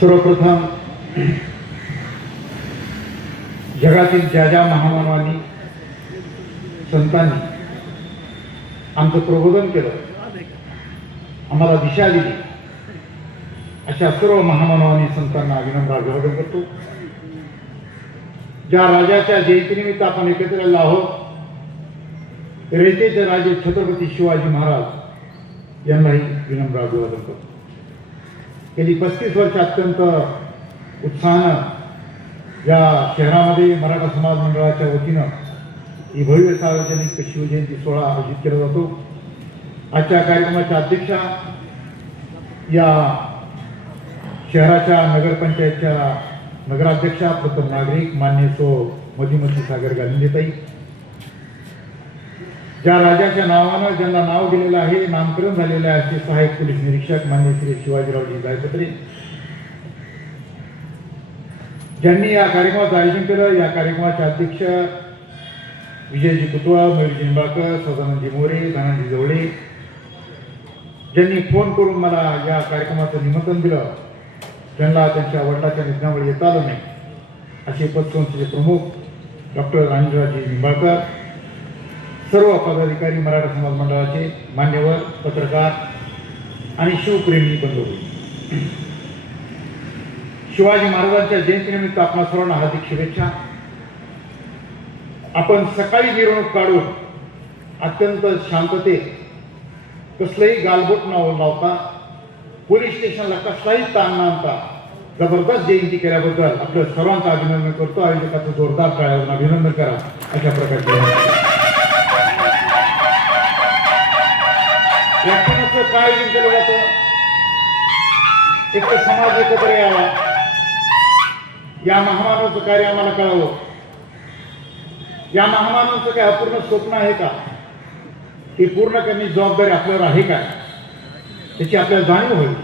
सर्वप्रथम जगातील ज्या महामानवांनी संतांनी आमचं प्रबोधन केलं, आम्हाला दिशा दिली, अशा सर्व महामानवांनी संतांना विनम्र अभिवादन करतो. ज्या राजाच्या जयंतीनिमित्त आपण एकत्र आलो आहोत, रयतेचे राजे छत्रपती शिवाजी महाराज यांनाही विनम्र अभिवादन करतो. गेली 35 वर्ष अत्यंत उत्साहानं या शहरामध्ये मराठा समाज मंडळाच्या वतीनं ही भव्य सार्वजनिक शिवजयंती सोहळा आयोजित केला जातो. आजच्या कार्यक्रमाच्या अध्यक्षा या शहराच्या नगरपंचायतच्या नगराध्यक्षा, प्रथम नागरिक मान्य सो मधुमती सागर गांधीताई, ज्या राजाच्या नावानं ज्यांना नाव दिलेलं आहे, नामकरण झालेलं आहे, असे सहाय्यक पोलीस निरीक्षक मान्य श्री शिवाजीरावजी गायकत्रे, ज्यांनी या कार्यक्रमाचं आयोजन केलं. या कार्यक्रमाचे अध्यक्ष विजयजी कुतवा, मयूरजी निंबाळकर, सदानंदजी मोरे, धनाजी जवळे, ज्यांनी फोन करून मला या कार्यक्रमाचं निमंत्रण दिलं, ज्यांना त्यांच्या वडिलाच्या निधनामुळे येता आलं नाही, असे पतसंस्थेचे प्रमुख डॉक्टर राजेंद्रजी निंबाळकर, सर्व पदाधिकारी, मराठा समाज मंडळाचे मान्यवर, पत्रकार आणि शिवप्रेमी बंधू, शिवाजी महाराजांच्या जयंतीनिमित्त आपल्या सर्वांना हार्दिक शुभेच्छा. आपण सकाळी मिरवणूक काढून अत्यंत शांततेत, कसलंही गालबोट न लावता, पोलीस स्टेशनला कसलाही ताण न आणता जबरदस्त जयंती केल्याबद्दल आपलं सर्वांचं अभिनंदन करतो. आयोजकाचं जोरदार टाळ्यावरून अभिनंदन करा. अशा प्रकारचे व्याख्यानाचं काय आयोजन केलं जातं? एक तर समाज एकत्र यावा, या महामानवाचं कार्य आम्हाला कळावं. या महामानवाचं काय अपूर्ण स्वप्न आहे का? ते पूर्ण करण्याची जबाबदारी आपल्यावर आहे का? त्याची आपल्याला जाणीव होईल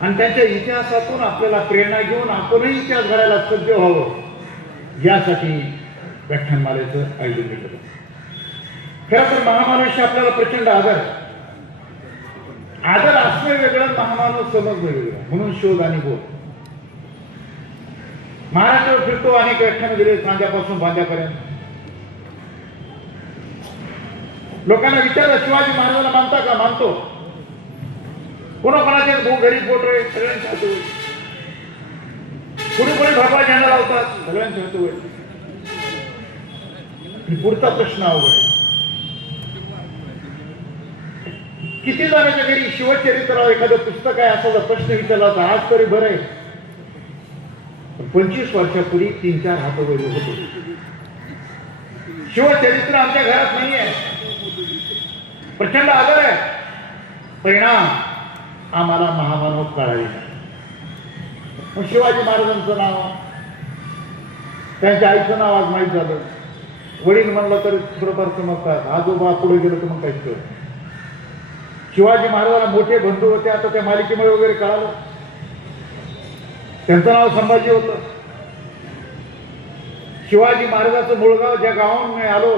आणि त्यांच्या इतिहासातून आपल्याला प्रेरणा घेऊन आपणही इतिहास घडायला सज्ज व्हावं, यासाठी व्याख्यानमालेचं आयोजन केलं. खरं तर महामानवाशी आपल्याला प्रचंड आदर असणं वेगळं, महामानव समजणं वेगळं. म्हणून शोध आणि बोध. महाराष्ट्रावर फिरतो, अनेक व्याख्यानं दिले, सांध्यापासून बांध्यापर्यंत. लोकांना विचारलं, शिवाजी महाराजांना मानता का? मानतो. कोणाकोणाचे घरी फोटो आहे, सगळ्यांच्या हात होईल. कोणी भगवा झेंडा लावतात, सगळ्यांच्या हात होईल. पुढचा प्रश्न अवघड आहे. किती जणांच्या घरी शिवचरित्रावर एखादं पुस्तक आहे असा जर प्रश्न विचारला होता, आज तरी बरं आहे. 25 वर्षापूर्वी 3-4 हात वगैरे होते. शिवचरित्र आमच्या घरात नाही आहे. प्रचंड आदर आहे. परिणाम आम्हाला महामानव कळाले नाही. मग शिवाजी महाराजांचं नाव, त्यांच्या आईचं नाव आज माहीत झालं. वडील म्हणलं तर थोडंफार समजतात, आजोबा पुढे गेलो तर मग काहीच कळत. शिवाजी महाराजांना मोठे बंधू होते, आता त्या मालिकेमुळे वगैरे कळालं. त्यांचं नाव संभाजी होतं. शिवाजी महाराजांचं मूळगाव ज्या गावाहून मी आलो,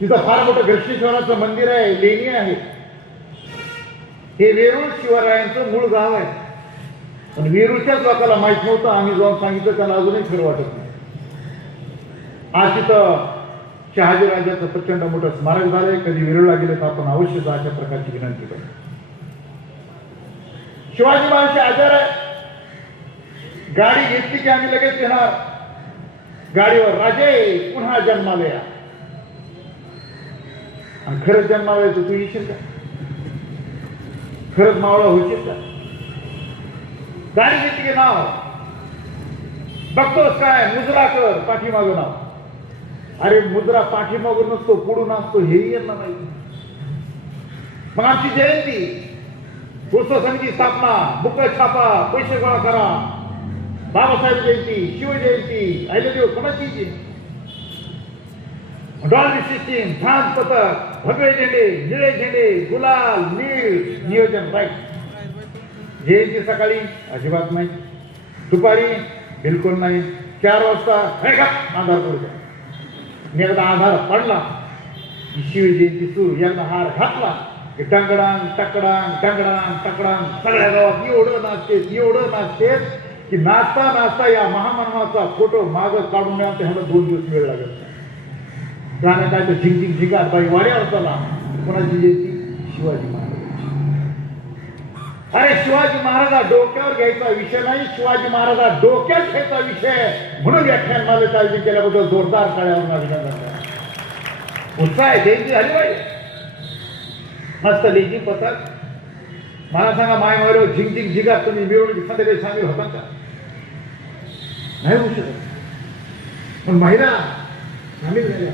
तिथं फार मोठं घृष्णेश्वराचं मंदिर आहे, लेणी आहे. हे वेरूळ शिवरायांचं मूळ गाव आहे. पण वेरूळच्याच लोकांना माहित नव्हतं. आम्ही जाऊन सांगितलं, त्यांना अजूनही खरं वाटत नाही. आज तिथं शहाजी राजाचं प्रचंड मोठं स्मारक झालंय. कधी वेरूळला गेलं तर आपण अवश्य जा, अशा प्रकारची विनंती करतो. शिवाजी महाराजांचे आजार आहे. गाडी घेतली की आम्ही लगेच येणार गाडीवर, राजे पुन्हा जन्माला या. आणि खरंच जन्माला येतो, तू येशील का? खरंच मावळा होशील का? गाडी घेतली की नाव बघतोस काय, मुजरा कर, पाठीमागं नाव. अरे मुद्रा पाठीमागून नसतो, पुढून असतो, हेही यांना माहिती. मग आमची जयंती, पुस्तक समिती स्थापना, बुक छापा, पैसे गोळा करा, बाबासाहेब जयंती, शिवजयंती, अहिल्यादेव कोणाची, डॉल्बी सिस्टीम, फ्रान्स पथक, भगवे झेंडे, निळे झेंडे, गुलाल, नीळ, नियोजन राईट. जयंती सकाळी अजिबात नाही, दुपारी बिलकुल नाही, 4 वाजता अंधार पडू द्या. एकदा आधार पडला की शिवजयंती सुरू. एकदा हार घातला की टंगडांग टकडांग टंगडांग टकडांग सगळ्या गावात एवढं नाचतेत की नाचता नाचता या महामानवाचा फोटो मागं काढून न्यायला ह्याला 2 दिवस वेळ लागत नाही. गाणं काय तर झिंग झिंगार बाई वाड्यावर चला. कोणाची जयंती? शिवाजी महाराज. अरे शिवाजी महाराजा डोक्यावर घ्यायचा विषय नाही, शिवाजी महाराजा डोक्यात घ्यायचा विषय म्हणून व्याख्यान मालेचं आयोजन केल्याबद्दल जोरदार टाळ्यावरून अभिनंदन करा. उत्साह जयंती झाली पाहिजे. मस्त लेझी पथक. मला सांगा मायमावर झिंग झिंग झिगार तुम्ही मिळवून संध्याकाळी सामील होता का? नाही होऊ शकत. पण महिला सामील झाल्या.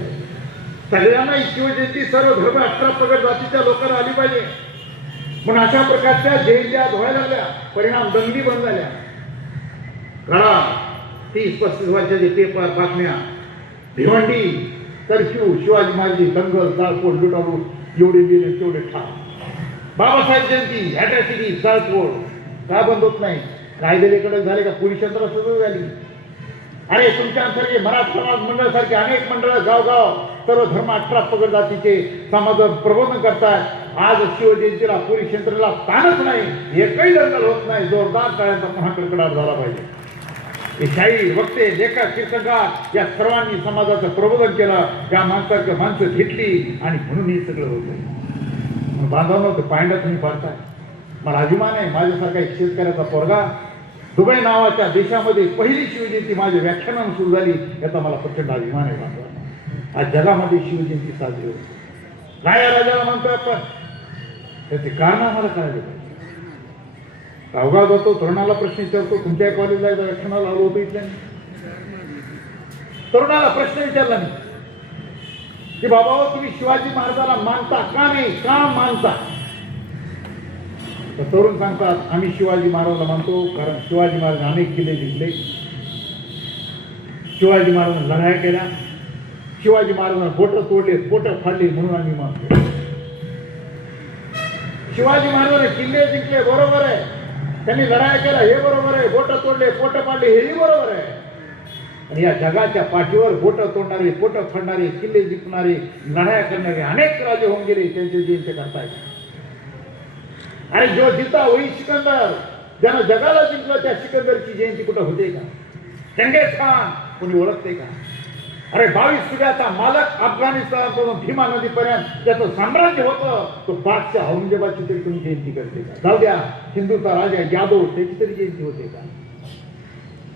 सगळ्यांना शिवजयंती सर्व धर्म 18 पगड जातीच्या लोकांना आली पाहिजे. पण अशा प्रकारच्या जयंत्या धुवायला लागल्या. परिणाम दंगली बंद झाल्या. काळा 30-35 वर्षाचे पेपर बातम्या भिवंडी कर्फ्यू शिवाजी महाराज दंगल जाळपोळ लुटालूट एवढे गेले तेवढे ठार. बाबासाहेब जयंती अॅट्रॉसिटी जाळपोळ का बंद होत नाही? कायदेकडे झाले का? पोलीस यंत्रणा सुरू झाली. अरे तुमच्यासारखे मराठा समाज मंडळ सारखे अनेक मंडळ गावगाव सर्व धर्म 18 पगड जातीचे समाज प्रबोधन करतात. आज शिवजयंतीला पोलीस यंत्रणेला ताणच नाही. एकही दंगल होत नाही. जोरदार टाळ्यांचा पुन्हा कडकडाट झाला पाहिजे. हे शाहीर वक्ते लेखक कीर्तनकार या सर्वांनी समाजाचं प्रबोधन केलं. या माणसाचं माणसं घेतली आणि म्हणून हे सगळं होतं. बांधवनं पांड्या तुम्ही पाडताय. मला अभिमान आहे माझ्यासारखा एक शेतकऱ्याचा पोरगा दुबई नावाच्या देशामध्ये पहिली शिवजयंती माझ्या व्याख्यानानं सुरू झाली याचा मला प्रचंड अभिमान आहे. बांधवांना आज जगामध्ये शिवजयंती साजरी होते. काय या राजाला म्हणतोय आपण? त्याचे कारण आम्हाला कळाले पाहिजे. गावगाव जातो तरुणाला प्रश्न विचारतो. तुमच्या कॉलेजला व्याख्यानाला आलो होतो इथल्या तरुणाला प्रश्न विचारला मी की बाबा तुम्ही शिवाजी महाराजाला मानता का नाही? का मानता? तर तरुण सांगतात आम्ही शिवाजी महाराजाला मानतो कारण शिवाजी महाराज अनेक किल्ले जिंकले, शिवाजी महाराजांनी लढाया केल्या, शिवाजी महाराजांना बोटं तोडले, बोटं फाडली म्हणून आम्ही मानतो. शिवाजी महाराजांनी किल्ले जिंकले बरोबर आहे, त्यांनी लढाया केल्या हे बरोबर आहे, बोटं तोडले पोटं पाडले हेही बरोबर आहे. आणि या जगाच्या पाठीवर बोटं तोडणारे, पोटं फाडणारे, किल्ले जिंकणारे, लढाया करणारे अनेक राजे होऊन गेले. त्यांचे जयंती करतायत. आणि जो जिता होई सिकंदर, ज्यानं जगाला जिंकलं त्या सिकंदरची जयंती कुठं होते का? चंगेज खान कोणी ओळखते का? अरे 22 पिढ्याचा मालक अफगाणिस्तानापासून भीमा नदीपर्यंत त्याचं साम्राज्य होतं. तो बादशाह औरंगजेबाची तरी कोणी जयंती करते का? जाऊ द्या हिंदूचा राजा यादव त्याची तरी जयंती होते का?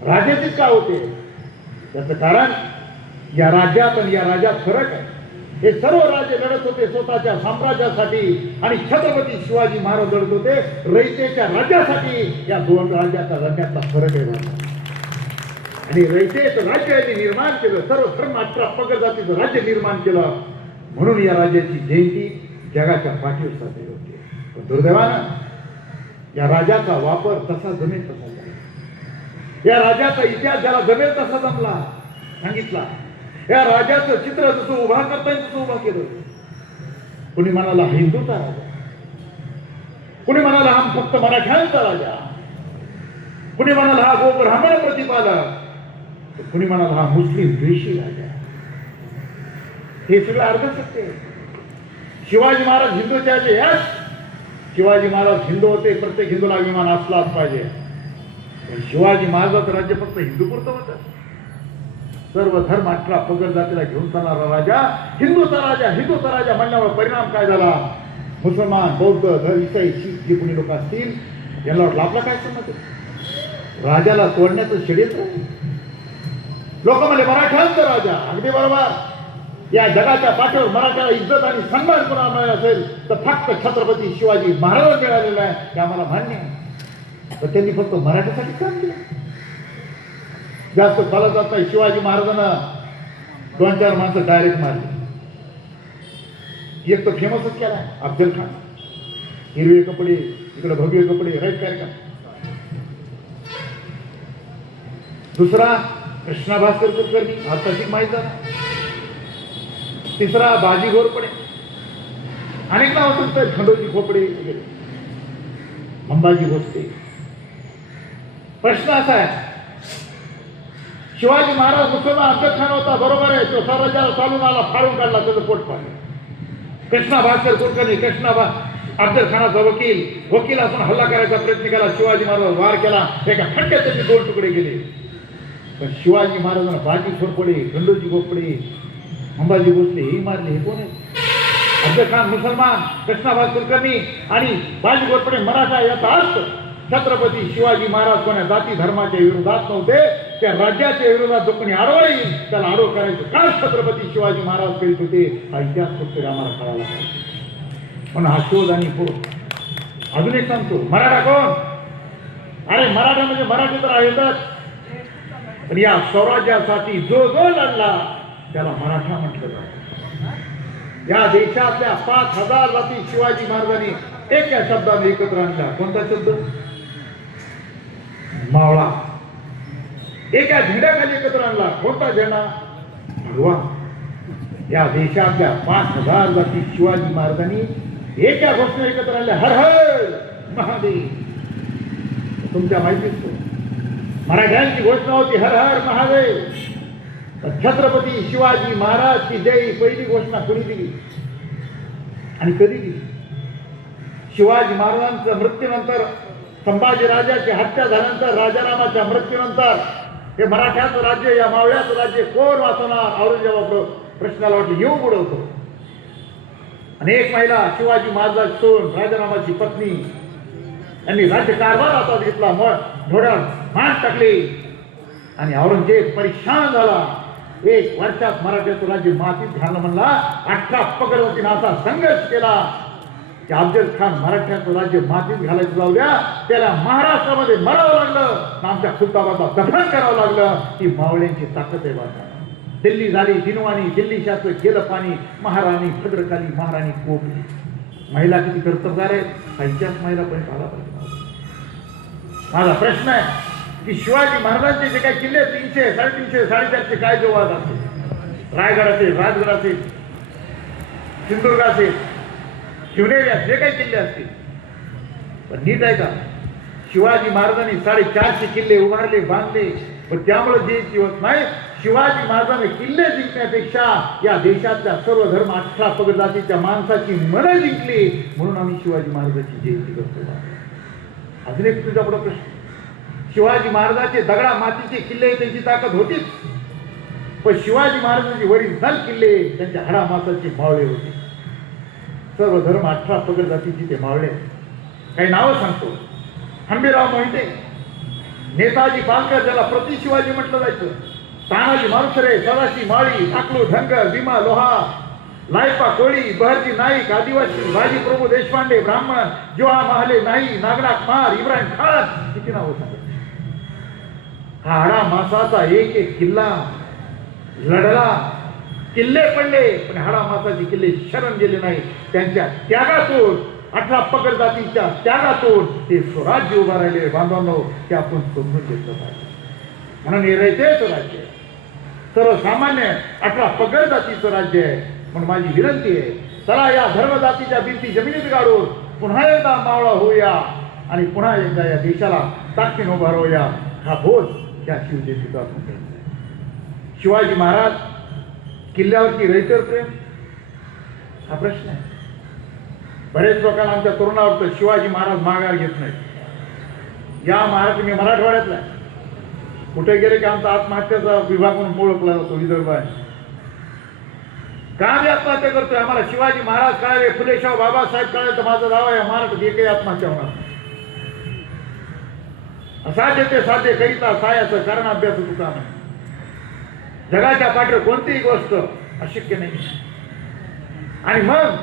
राजाचीच का होते? त्याचं कारण या राज्यात आणि या राज्यात फरक आहे. हे सर्व राजे लढत होते स्वतःच्या साम्राज्यासाठी आणि छत्रपती शिवाजी महाराज लढत होते रयतेच्या राज्यासाठी. या दोन राज्यातला फरक आहे. आणि रयतेचं राज्य यांनी निर्माण केलं, सर्व धर्म 18 पगड जातीचं राज्य निर्माण केलं. म्हणून या राज्याची जयंती जगाच्या पाठीवर साजरी होते. पण दुर्दैवानं या राजाचा वापर तसा जमेल तसा झाला. या राजाचा इतिहास ज्याला जमेल तसा जमला सांगितला. या राजाचं चित्र जसं उभा करता येईल तसं उभा केलं. कुणी म्हणाला हिंदूचा राजा, कुणी म्हणाला हा फक्त मराठ्यांचा राजा, कुणी म्हणाला हा गोब्राह्मण प्रतिपादक, कुणी म्हणाला हा मुस्लिम द्वेषी राजा. हे सगळं अर्धसत्य आहे. शिवाजी महाराज हिंदूचे आहे. यस, शिवाजी महाराज हिंदू होते. प्रत्येक हिंदूला अभिमान असलाच पाहिजे. पण शिवाजी महाराजाचं राज्य फक्त हिंदू पुरतं होतं. सर्व धर्म 18 पगड जातीला घेऊन चालणारा राजा हिंदूचा राजा. हिंदूचा राजा म्हणल्यावर परिणाम काय झाला? मुसलमान, बौद्ध, इसाई, शीख जे कोणी लोक असतील यांना वाटलं आपला काय संबंध? राजाला तोडण्याचं षडयंत्र. लोक म्हणले मराठ्यांचा राजा. अगदी बरोबर. या जगाच्या पाठीवर मराठ्याला इज्जत आणि सन्मान कोणाला मिळाला असेल तर फक्त छत्रपती शिवाजी महाराज मिळालेला आहे. हे आम्हाला मान्य आहे. तर त्यांनी फक्त मराठ्यासाठी काम केलं. जास्त चालत जात नाही. शिवाजी महाराजांना 2-4 माणसं डायरेक्ट मारली. एक तर फेमसच केलाय अफजल खान. हिरवे कपडे, इकडे भगवे कपडे, राईट कार्यक्रम. दुसरा कृष्णा भास्कर कुलकर्णी, आत्ताशी माहीत झाला. तिसरा बाजी घोरपडे, अनेक नाव सांगतात, खंडोजी खोपडे वगैरे, अंबाजी भोसले. प्रश्न असा आहे, शिवाजी महाराज मुसलमान अफजल खान होता बरोबर आहे. तो स्वराज्याला चालून आला, फाळून काढला, त्याचं पोट पाडलं. कृष्णा भास्कर कुलकर्णी, अफजल खानाचा वकील असून हल्ला करायचा प्रयत्न केला. शिवाजी महाराज वार केला, एका खड्ड्यात त्याचे 2 तुकडे गेले. पण शिवाजी महाराजांना बाजी घोरपडे, खंडोजी घोरपडे, अंबाजी भोसले हे मारले. हे कोण आहे? अफजल खान मुसलमान, कृष्णाभाई कुलकर्णी आणि बाजी घोरपडे मराठा. याचा अर्थ छत्रपती शिवाजी महाराज कोणा जाती धर्माच्या विरोधात नव्हते, त्या राज्याच्या विरोधात जो कोणी आडवा येईल त्याला आडव करायचं काय छत्रपती शिवाजी महाराज करीत होते. हा इतिहास फक्त आम्हाला कळायला पाहिजे. म्हणून हा शोध आणि अजून एक सांगतो, मराठा कोण? अरे मराठा म्हणजे मराठी तर आहेतच, पण या स्वराज्यासाठी जो लढला त्याला मराठा म्हटलं जातं. या देशातल्या 5,000 जाती शिवाजी महाराजांनी एका शब्दाने एकत्र आणल्या. कोणता शब्द? मावळा. एका झेंड्याखाली एकत्र आणला. कोणता झेंडा? भगवा. या देशातल्या 5,000 जाती शिवाजी महाराजांनी एका घोषणा एकत्र आणल्या, हर हर महादेव. तुमच्या माहितीच तो मराठ्यांची घोषणा होती हर हर महादेव. छत्रपती शिवाजी महाराज की जय पहिली घोषणा कोणी दिली आणि कधी दिली? शिवाजी महाराजांच्या मृत्यूनंतर, संभाजी राजाची हत्या झाल्यानंतर, राजारामाच्या मृत्यूनंतर हे मराठ्याचं राज्य, या मावळ्याचं राज्य कोण वाचवणार? औरंगजेबापुढं प्रश्नाला वाटलं येऊ बुडवतो. आणि एक महिला शिवाजी महाराज सोन राजारामाची पत्नी यांनी राज्यकारभार हातात घेतला, घोड्यावर मान टाकली आणि औरंगजेब परेशान झाला. 1 वर्षात मराठ्याचं राज्य मातीत घालणं म्हणला. 18 पगडवतीनं असा संघर्ष केला की अफजल खान मराठ्याचं राज्य मातीत घालायचं जाऊ द्या, त्याला महाराष्ट्रामध्ये मरावं लागलं, आमच्या खुलताबादला दफन करावं लागलं. ही मावळ्यांची ताकद आहे बाबा. दिल्ली झाली दिनवाणी, दिल्ली शासक गेलं पाणी, महाराणी भद्रकाली, महाराणी कोकली. महिला किती कर्तबगार आहेत, त्यांच्याच महिला पण आला पाहिजे. माझा प्रश्न आहे की शिवाजी महाराजांचे जे काही किल्ले 300, 350, 450 काय जोवाद असेल, रायगड असेल, राजगड असेल, सिंधुदुर्ग असेल, शिवनेरी जे काही किल्ले असतील, पण नीट आहे का? शिवाजी महाराजांनी 450 किल्ले उभारले, बांधले, पण त्यामुळे जे होत नाही. शिवाजी महाराजांनी किल्ले जिंकण्यापेक्षा या देशातल्या सर्व धर्म 18 पगड जातीच्या माणसाची मनं जिंकली, म्हणून आम्ही शिवाजी महाराजांची जयंती करतो. अजून एक तुझा पुढे प्रश्न, शिवाजी महाराजांचे दगडा मातीचे किल्ले त्यांची ताकद होतीच, पण शिवाजी महाराजांचे ओरिजिनल किल्ले त्यांच्या हाडा मासाचे मावळे होते. सर्व धर्म 18 पगड जातीचे ते मावळे. काही नावं सांगतो, हंबीराव मोहिते, नेताजी पालकर ज्याला प्रति शिवाजी म्हटलं जायचं, तानाजी मालुसरे, सदाशिव माळी, टाकलू धनगर, भीमा लोहा, लायपा कोळी, बहरजी नाईक, आदिवासी, बाजी प्रभू देशपांडे, ब्राह्मण, जोहा महाले नाही, नागनाथ मार, इब्राहिम खान, किती नावं सांगायची. हा हाडा मासाचा एक किल्ला लढला, किल्ले पडले, पण हाडा मासाचे किल्ले शरण गेले नाही. त्यांच्या त्यागातून, 18 पगड जातीच्या त्यागातून ते स्वराज्य उभा राहिले. बांधवांनो, ते आपण समजून घेतलं पाहिजे. म्हणून हे रयतेच राज्य, सर्वसामान्य 18 पगड जातीचं राज्य आहे. म्हणून माझी विनंती आहे, चला या धर्म जातीच्या भिंती जमिनीत काढून पुन्हा एकदा मावळा होऊया आणि पुन्हा एकदा या देशाला ताकदीने उभा राहूया. हा बोध त्या शिवजयंतीचा आपण घ्यायचा. शिवाजी महाराज किल्ल्यावरती रयतेवर प्रेम हा प्रश्न आहे. बरेच लोकांना आमच्या तरुणावर शिवाजी महाराज माघार घेत नाहीत. या महाराज मी मराठवाड्यातला आहे, कुठे गेले की आमचा आत्महत्याचा विभाग म्हणून ओळखला जातो. विदर्भ आहे का बी आत्महत्या करतोय? आम्हाला शिवाजी महाराज कळाले, फुलेशाह बाबासाहेब कळाले तर माझं नाव आहे महाराष्ट्रात एकही आत्महत्या होणार. असाध्य ते साध्य करिता सायाचं कारण अभ्यास तुका नाही. जगाच्या पाठीवर कोणतीही गोष्ट अशक्य नाही. आणि मग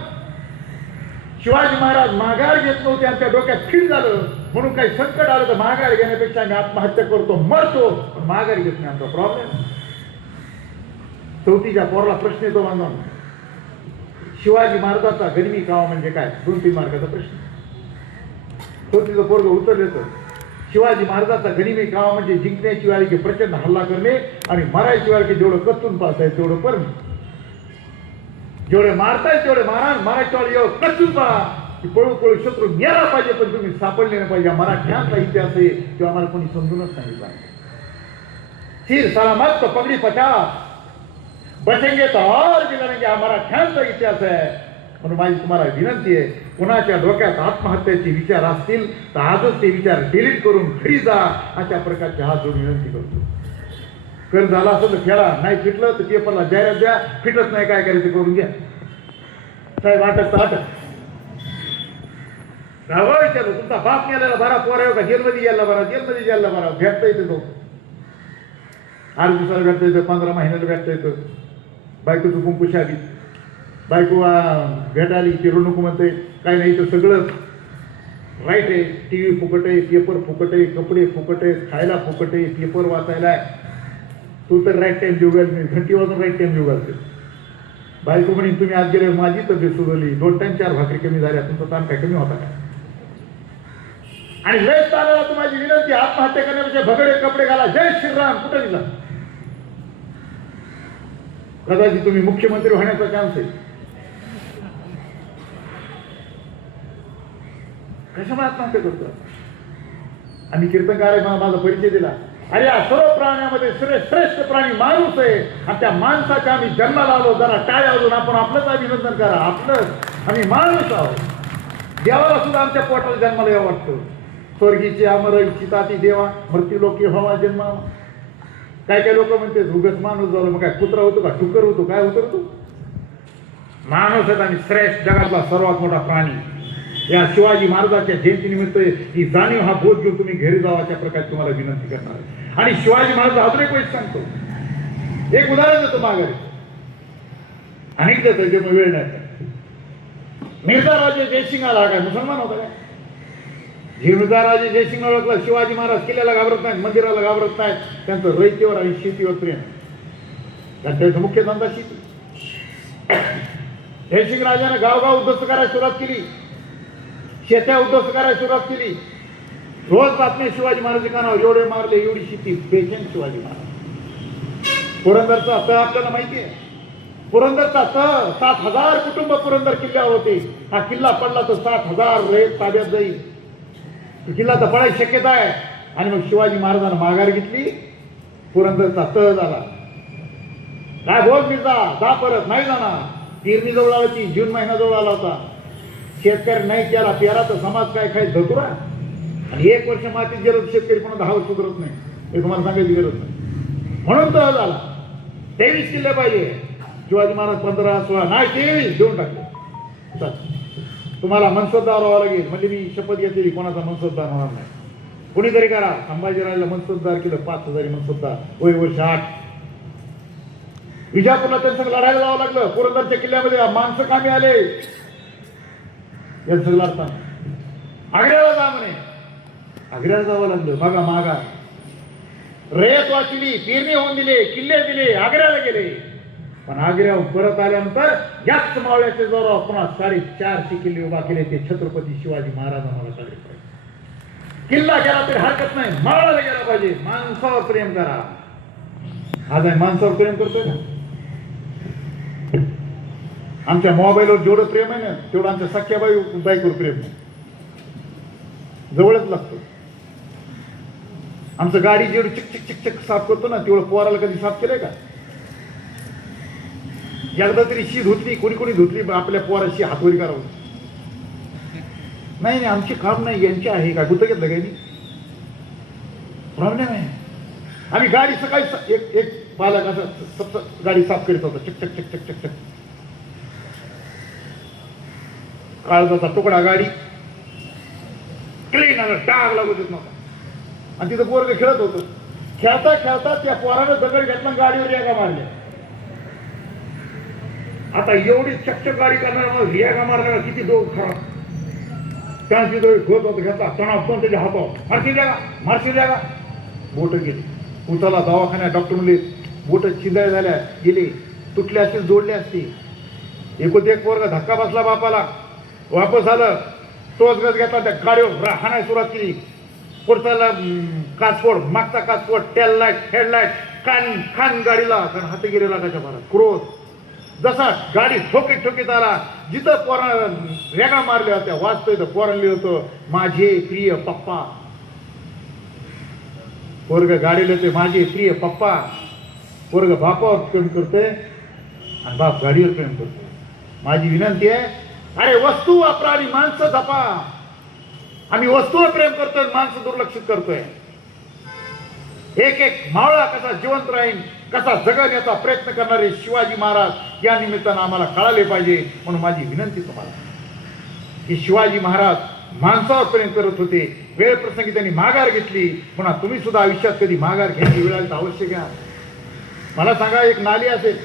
शिवाजी महाराज माघार घेत नव्हते, आमच्या डोक्यात फिट झालं, म्हणून काही संकट आलं तर माघार घेण्यापेक्षा आम्ही आत्महत्या करतो, मरतो, पण माघार घेत नाही. आमचा प्रॉब्लेम. चौथीच्या पोराला प्रश्न येतो बांधून, शिवाजी महाराजांचा गनिमी कावा म्हणजे काय? 2-3 मार्काचा प्रश्न. चौथीचं पोरग उत्तर देतो, शिवाजी महाराजांचा गनिमी कावा म्हणजे जिंकण्याची वेळ की प्रचंड हल्ला करणे आणि मारायची वेळ की जेवढं कचून पाहताय तेवढं पर, जेवढे मारताय तेवढे मारा, मारायच्या वेळ एवढं कचून पहा की पळू पळू शत्रू मेला पाहिजे, पण तुम्ही सापडले नाही पाहिजे. मराठ्यांचा इतिहास आहे किंवा आम्हाला कोणी समजूनच नाही पाहिजे. सिर सलामत तो पगड़ी 50 बचेंगे तो और भी लड़ेंगे. हा मराठ्यांचा इतिहास आहे. म्हणून माझी तुम्हाला विनंती आहे, कुणाच्या डोक्यात आत्महत्याचे विचार असतील तर आजच ते विचार डिलीट करून घरी जा, अशा प्रकारचे हात जोडून विनंती करतो. कर झाला असं तर खेळा, नाही फिटलं तर पेपरला जाहिरात द्या, फिटत नाही काय करायचं करून घ्या. साहेब अटक तर अटक राहावं. विचारलं तुमचा बाप मेलेला बरा, पोर आहे का जेलमध्ये गेला बरा, जेलमध्ये गेला बरा, भेटता येते तो 8 दिवसाला भेटता येतं, 15 महिन्याला भेटता येतं. बायकोचं कुंकुशाली बायको भेटायला इथे नको म्हणते, काही नाही तर सगळं राईट आहे. टी व्ही फुकट आहे, पेपर फुकट आहे, कपडे फुकट आहे, खायला फुकट आहे, पेपर वाचायला आहे. तू तर राईट टाइम जेव घाल, घंटी वाजून राईट टाइम जेव घालते. बायको म्हणे तुम्ही आज गेल्यावर माझी तब्येत सुधारली, 2 टाइम 4 भाकरी कमी झाल्या, तुमचा ताण काय कमी होता का? आणि लय ताणाला तुम्हाला विनंती, आत्महत्या करण्यापेक्षा भगडे कपडे घाला, जय श्रीराम कुठे दिला. कदाचित तुम्ही मुख्यमंत्री होण्याचा चान्स आहे. कशामुळे आत्महत्या करतो? आम्ही कीर्तनकार आहे, माझा परिचय दिला. अरे या सर्व प्राण्यामध्ये श्रेष्ठ प्राणी माणूस आहे, आणि त्या माणसाच्या आम्ही जन्माला आलो. जरा टाळ्या वाजवून आपण आपलंच अभिनंदन करा. आपलंच आम्ही माणूस आहोत. देवाला सुद्धा आमच्या पोटाला जन्माला यावं वाटतं. स्वर्गीचे अमर इच्छिताती देवा, मृत्यू लोकी हवा जन्मा. काय काय लोक म्हणते उगच माणूस झालं, मग काय कुत्रा होतो का, टुकर होतो, काय होतो तू? माणूस आहेत आणि श्रेष्ठ, जगातला सर्वात मोठा प्राणी. या शिवाजी महाराजांच्या जयंतीनिमित्त ही जाणीव, हा बोध घेऊन तुम्ही घरी जावा, अशा प्रकारे तुम्हाला विनंती करणार आहे. आणि शिवाजी महाराज अजून एक गोष्ट सांगतो, एक उदाहरण देतो माघारी, अनेक देतो जे वेळ नाही. मिर्झाराजे जयसिंग आला काय मुसलमान होता काय? मिर्झाराजे जयसिंग ओळखला. शिवाजी महाराज किल्ल्याला घाबरत नाहीत, मंदिराला घाबरत नाहीत, त्यांचं रयतेवर आणि शेतीवर प्रेम. त्यांचा मुख्य धंदा शेती. जयसिंग राजाने गावगाव उद्ध्वस्त करायला सुरुवात केली, शेत्या उद्ध्वस्त करायला सुरुवात केली. रोज बातम्या शिवाजी महाराज कानावर, एवढे मारले, एवढी शेती. पेशंट शिवाजी महाराज. पुरंदरचा तह आपल्याला माहिती आहे. पुरंदरचा तह 7,000 कुटुंब पुरंदर किल्ल्यावर होते. हा किल्ला पडला तर 7,000 रयत ताब्यात जाईल. किल्ला तर पडायची शक्यता आहे. आणि मग शिवाजी महाराजांना माघार घेतली, पुरंदरचा तह झाला. काय बोल मिर्झा, जा परत, नाही जाणार. पेरणी जवळ आली होती, जून महिना जवळ आला होता. शेतकरी नाही केला पेरा तर समाज काय खाय धतुरा. आणि 1 वर्ष मातीत गेलं तर शेतकरी कोणा 10 वर्ष सुधरत नाही, हे तुम्हाला सांगायची गरज नाही. म्हणून तह झाला. 23 किल्ले पाहिजे. शिवाजी महाराज 15, 16 नाही 23 देऊन टाकले. तुम्हाला मनसबदार व्हावं लागेल. म्हणजे मी शपथ घेतलेली, कोणाचा मनसबदार होणार नाही. कोणीतरी करा. संभाजीराजाला मनसबदार केलं, 5,000 मनसबदार, वय वर्ष 8. विजापूरला त्यांचं लढायला जावं लागलं. पुरंदरच्या किल्ल्यामध्ये माणसं कामी आले, यांचं लढताना. आग्र्याला जा म्हणे, आग्र्याला जावं लागलं. मागा मागा रयत वाचली, पेरणी होऊन दिले, किल्ले दिले, आग्र्याला गेले. पण आग्र्याहून परत आल्यानंतर याच मावळ्याचे जोरावर पुन्हा 450 किल्ले उभा केले. ते छत्रपती शिवाजी महाराज आम्हाला काढले पाहिजे. किल्ला गेला तरी हरकत नाही, मावळाला गेला पाहिजे. माणसावर प्रेम करा. आज आहे माणसावर प्रेम करतोय ना. आमच्या मोबाईलवर जेवढं प्रेम आहे ना, तेवढं आमच्या सख्या बाईकवर प्रेम नाही. जवळच लागतो. आमचं गाडी जेवढी चिक चिक चिक चिक साफ करतो ना, तेवढं पोराला कधी साफ केलंय का? एकदा तरी शी धुतली, कोणी कोणी धुतली, आपल्या पोराशी हातवरी करावं. नाही आमची काम नाही, यांची आहे. का गुत घेतलं काही प्रॉब्लेम आहे. आम्ही गाडी सकाळी एक पालक असं गाडी साफ करीत होता, चक चक चक चक चक चक. काळजाचा तुकडा गाडी क्लीन डाग लागू देत नव्हता. आणि तिथं पोरग खेळत होतं. खेळता खेळता त्या पोरानं दगड घेतला, गाडीवर रेगा मारल्या. आता एवढी चकचक गाडी करणार, रेगा मारणार किती डोक खराब. त्यानं तिथं खोत होतं, घेतला तणाव पण त्याच्या हातावर, मारशी द्या मारशी द्या. बोट गेली उचला दवाखान्यात. डॉक्टर म्हणले बोट चिंदळ झाल्या, गेले, तुटले असतील, जोडले असते. एकूण एक पोरगा धक्का बसला बापाला, वापस आलं, तोच गज घेतला, त्या गाडीवर हाणायला सुरुवात केली. पुढचा काचफोड, मागचा काचफोड, टेल लाईट, हेडलाईट, कान खान गाडीला, कारण हात गेले लागायच्या भरात. क्रोध जसा गाडी ठोकीत ठोकीत आला, जिथं पोरा रेगा मारल्या होत्या वाचतोय तर पोरांनी लिहिलं होतं, माझे प्रिय पप्पा. पोरग गाडीला येते, माझे प्रिय पप्पा. पोरग बापावर प्रेम करतोय आणि बाप गाडीवर प्रेम करतोय. माझी विनंती आहे, अरे वस्तू वापरा आणि माणसं जपा. आम्ही वस्तूवर प्रेम करतोय, माणसं दुर्लक्षित करतोय. एक एक मावळा कसा जिवंत राहील, कसा जगन याचा प्रयत्न करणारे शिवाजी महाराज या निमित्तानं आम्हाला कळाले पाहिजे. म्हणून माझी विनंती तुम्हाला की शिवाजी महाराज माणसावर प्रेम करत होते. वेळ प्रसंगी त्यांनी माघार घेतली. पुन्हा तुम्ही सुद्धा आयुष्यात कधी माघार घ्यायची वेळ आली तर अवश्य घ्या. मला सांगा, एक नाली असेल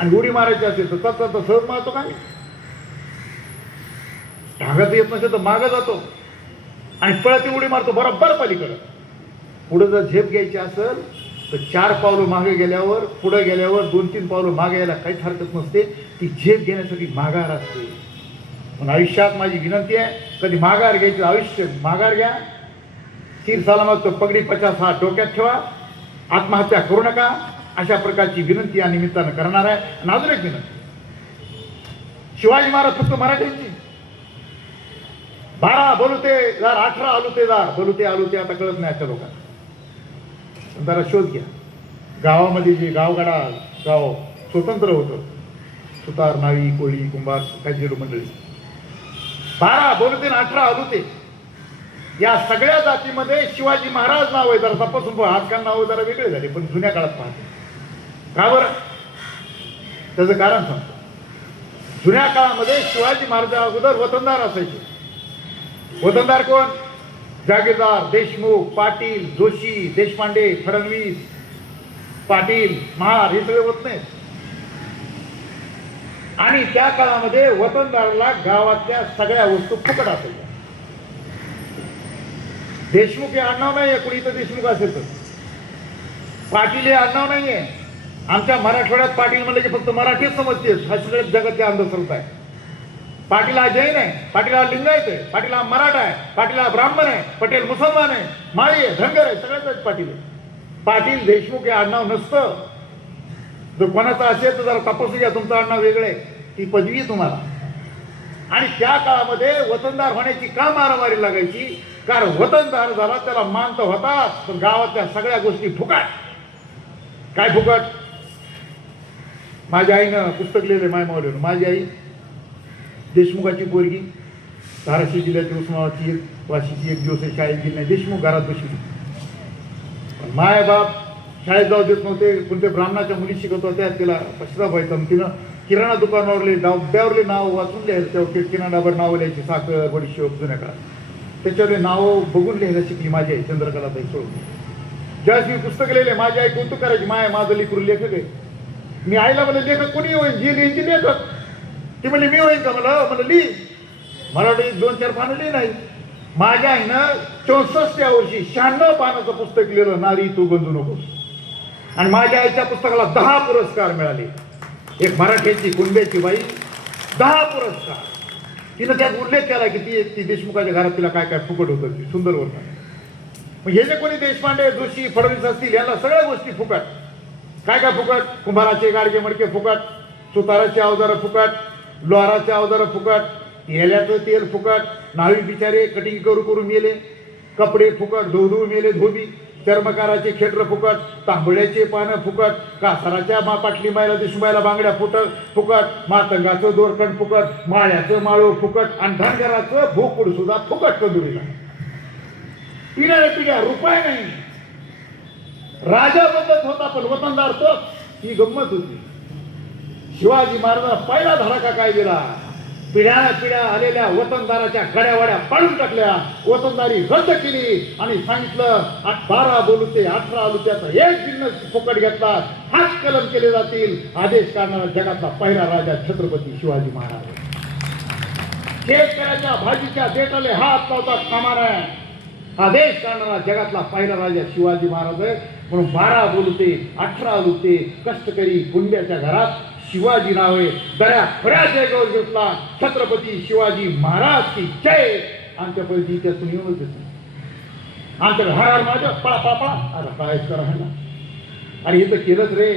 आणि उडी मारायची असेल तर तसा सहज मारतो का? ढांगत येत नसेल तर मागं जातो आणि पळती उडी मारतो बरोबर पलीकडं. पुढे जर झेप घ्यायची असेल तर 4 पावलं मागे गेल्यावर, पुढे गेल्यावर 2-3 पावलं मागे यायला काहीच हरकत नसते. ती झेप घेण्यासाठी माघार असते. पण आयुष्यात माझी विनंती आहे, कधी माघार घ्यायची आयुष्य माघार घ्या. तीर सलामत पगडी 50 हात डोक्यात ठेवा. आत्महत्या करू नका. अशा प्रकारची विनंती या निमित्तानं करणार आहे. आणि अजून एक विनंती, शिवाजी महाराज फक्त मराठ्यांची 12 बलुतेदार, 18 आलुतेदार, बलुते आलुते आता कळत नाही आजच्या लोकांना. जरा शोध घ्या. गावामध्ये जे गावगाडा गाव स्वतंत्र होतं, सुतार, नावी, कोळी, कुंभार, काही मंडळी, 12 बलुते 18 आलुते, या सगळ्या जातीमध्ये शिवाजी महाराज नाव आहे. जरा तपासून आजकाल नाव जरा वेगळे झाले, पण जुन्या काळात पाहते. का बरं? त्याचं कारण सांगतो. जुन्या काळामध्ये शिवाजी महाराजा अगोदर वतनदार असायचे. वतनदार कोण? जागीरदार, देशमुख, पाटील, जोशी, देशपांडे, फडणवीस, पाटील, महार हे सगळे होत नाहीत. आणि त्या काळामध्ये वतनदाराला गावातल्या सगळ्या वस्तू फुकट असायच्या. देशमुख हे आडनाव नाहीये, कुणी तर देशमुख असेल तर. पाटील हे आडनाव नाहीये. आमच्या मराठवाड्यात पाटील म्हणलं की फक्त मराठीच समजते. हा सगळ्या जगातल्या अंधश्रद्धा आहे. पाटील हा जैन आहे, पाटील हा लिंगायत आहे, पाटील हा मराठा आहे, पाटील हा ब्राह्मण आहे, पटेल मुसलमान आहे, माळी आहे, धनगर आहे, सगळ्याच पाटील आहे. पाटील देशमुख हे आडनाव नसतं. जर कोणाचं असेल तर जरा तपासू घ्या, तुमचं आडनाव वेगळं आहे. ती पदवी आहे तुम्हाला. आणि त्या काळामध्ये वतनदार होण्याची का मारामारी लागायची? कारण वतनदार झाला त्याला मान तर होताच, पण गावातल्या सगळ्या गोष्टी फुकट. काय फुकट? माझ्या आईनं पुस्तक लिहिले मायमावलीवर. माझी आई देशमुखाची पोरगी, धाराशिव जिल्ह्याची उस्मानाबादची एक, वाशीची एक दिवस शाळेत गेली नाही. देशमुख घरात बसली. माय बाप शाळेत जाऊ देत नव्हते. कोणत्या ब्राह्मणाच्या मुली शिकत होत्या. तिला पश्चाताप व्हायचा. तिनं किराणा दुकानावरले डब्यावरले नाव वाचून लिहायचं. त्यावर किराणा डब्यावर नावं लिहायची. साखर, बडीशेप, जुन्या काळात त्याच्यावरले नावं बघून लिहायला शिकली माझी आई, चंद्रकलाताई सोडून. ज्यावेळेस मी पुस्तक लिहिले, माझी आई कौतुक करायची, माय माझं लेकरू लेखक आहे. मी आईला म्हणलं, लेखक कोणी होईल? जी लिहिची लेखक. ती म्हणली, मी होईन का? म्हणलं लिही. मला वाटतं 2-4 पानं लिही नाही. माझ्या आईनं 64व्या वर्षी 96 पानाचं पुस्तक लिहिलं, नारी तू गंजू नकोस. आणि माझ्या आईच्या पुस्तकाला 10 पुरस्कार मिळाले. एक मराठीची कुंड्याची बाई, 10 पुरस्कार. तिनं त्यात उल्लेख केला की ती देशमुखाच्या घरात तिला काय काय फुकट होतं. ती सुंदर होतं. मग हे जे कोणी देशपांडे, जोशी, फडणवीस असतील, यांना सगळ्या गोष्टी फुकट. काय काय फुकट? कुंभाराचे गाडगे मडके फुकट, सुताराचे अवजारं फुकट, लोहाराचे अवजारं फुकट, तेलाचं तेल फुकट, नावी बिचारे कटिंग करू मेले, कपडे फुकट, धुऊ मेले धोबी, चर्मकाराचे खेटर फुकट, तांबड्याचे पानं फुकट, कासाराच्या पाटली मायला देशमुखाला बांगड्या फुकट, मातंगाचं दोरखंड फुकट, माळ्याचं माळो फुकट, आणि धनगराचं भूकुड सुद्धा फुकट कंदुरीला. पिढ्या पिढ्या रुपये नाही. राजा बदलत होता पण वतनदार तोच. ही गंमत होती. शिवाजी महाराजांना पहिला धडाका काय दिला? पिढ्या पिढ्या आलेल्या वतनदाराच्या गड्यावाड्या पाडून टाकल्या, वतनदारी रद्द केली आणि सांगितलं 12 बलुते 18 आलुत्याचा एक जिन्नस फुकट घेतला, हात कलम केले जातील. आदेश काढणारा जगातला पहिला राजा छत्रपती शिवाजी महाराज. शेतकऱ्याच्या भाजीच्या देठाले हात लावतात कामा नये. आदेश काढणारा जगातला पहिला राजा शिवाजी महाराज आहे. म्हणून 12 बलुते 18 आलुते कष्टकरी कुंड्याच्या घरात शिवाजी नाव आहे. दऱ्या खऱ्या जयगौर घेतला छत्रपती शिवाजी महाराज की जय. आमच्यापर्यंत इतिहासून येऊनच येतो. आमच्याकडे हर माझ्या पळा पळा पळा. अरे काय करा ना. अरे हे तर केलंच रे.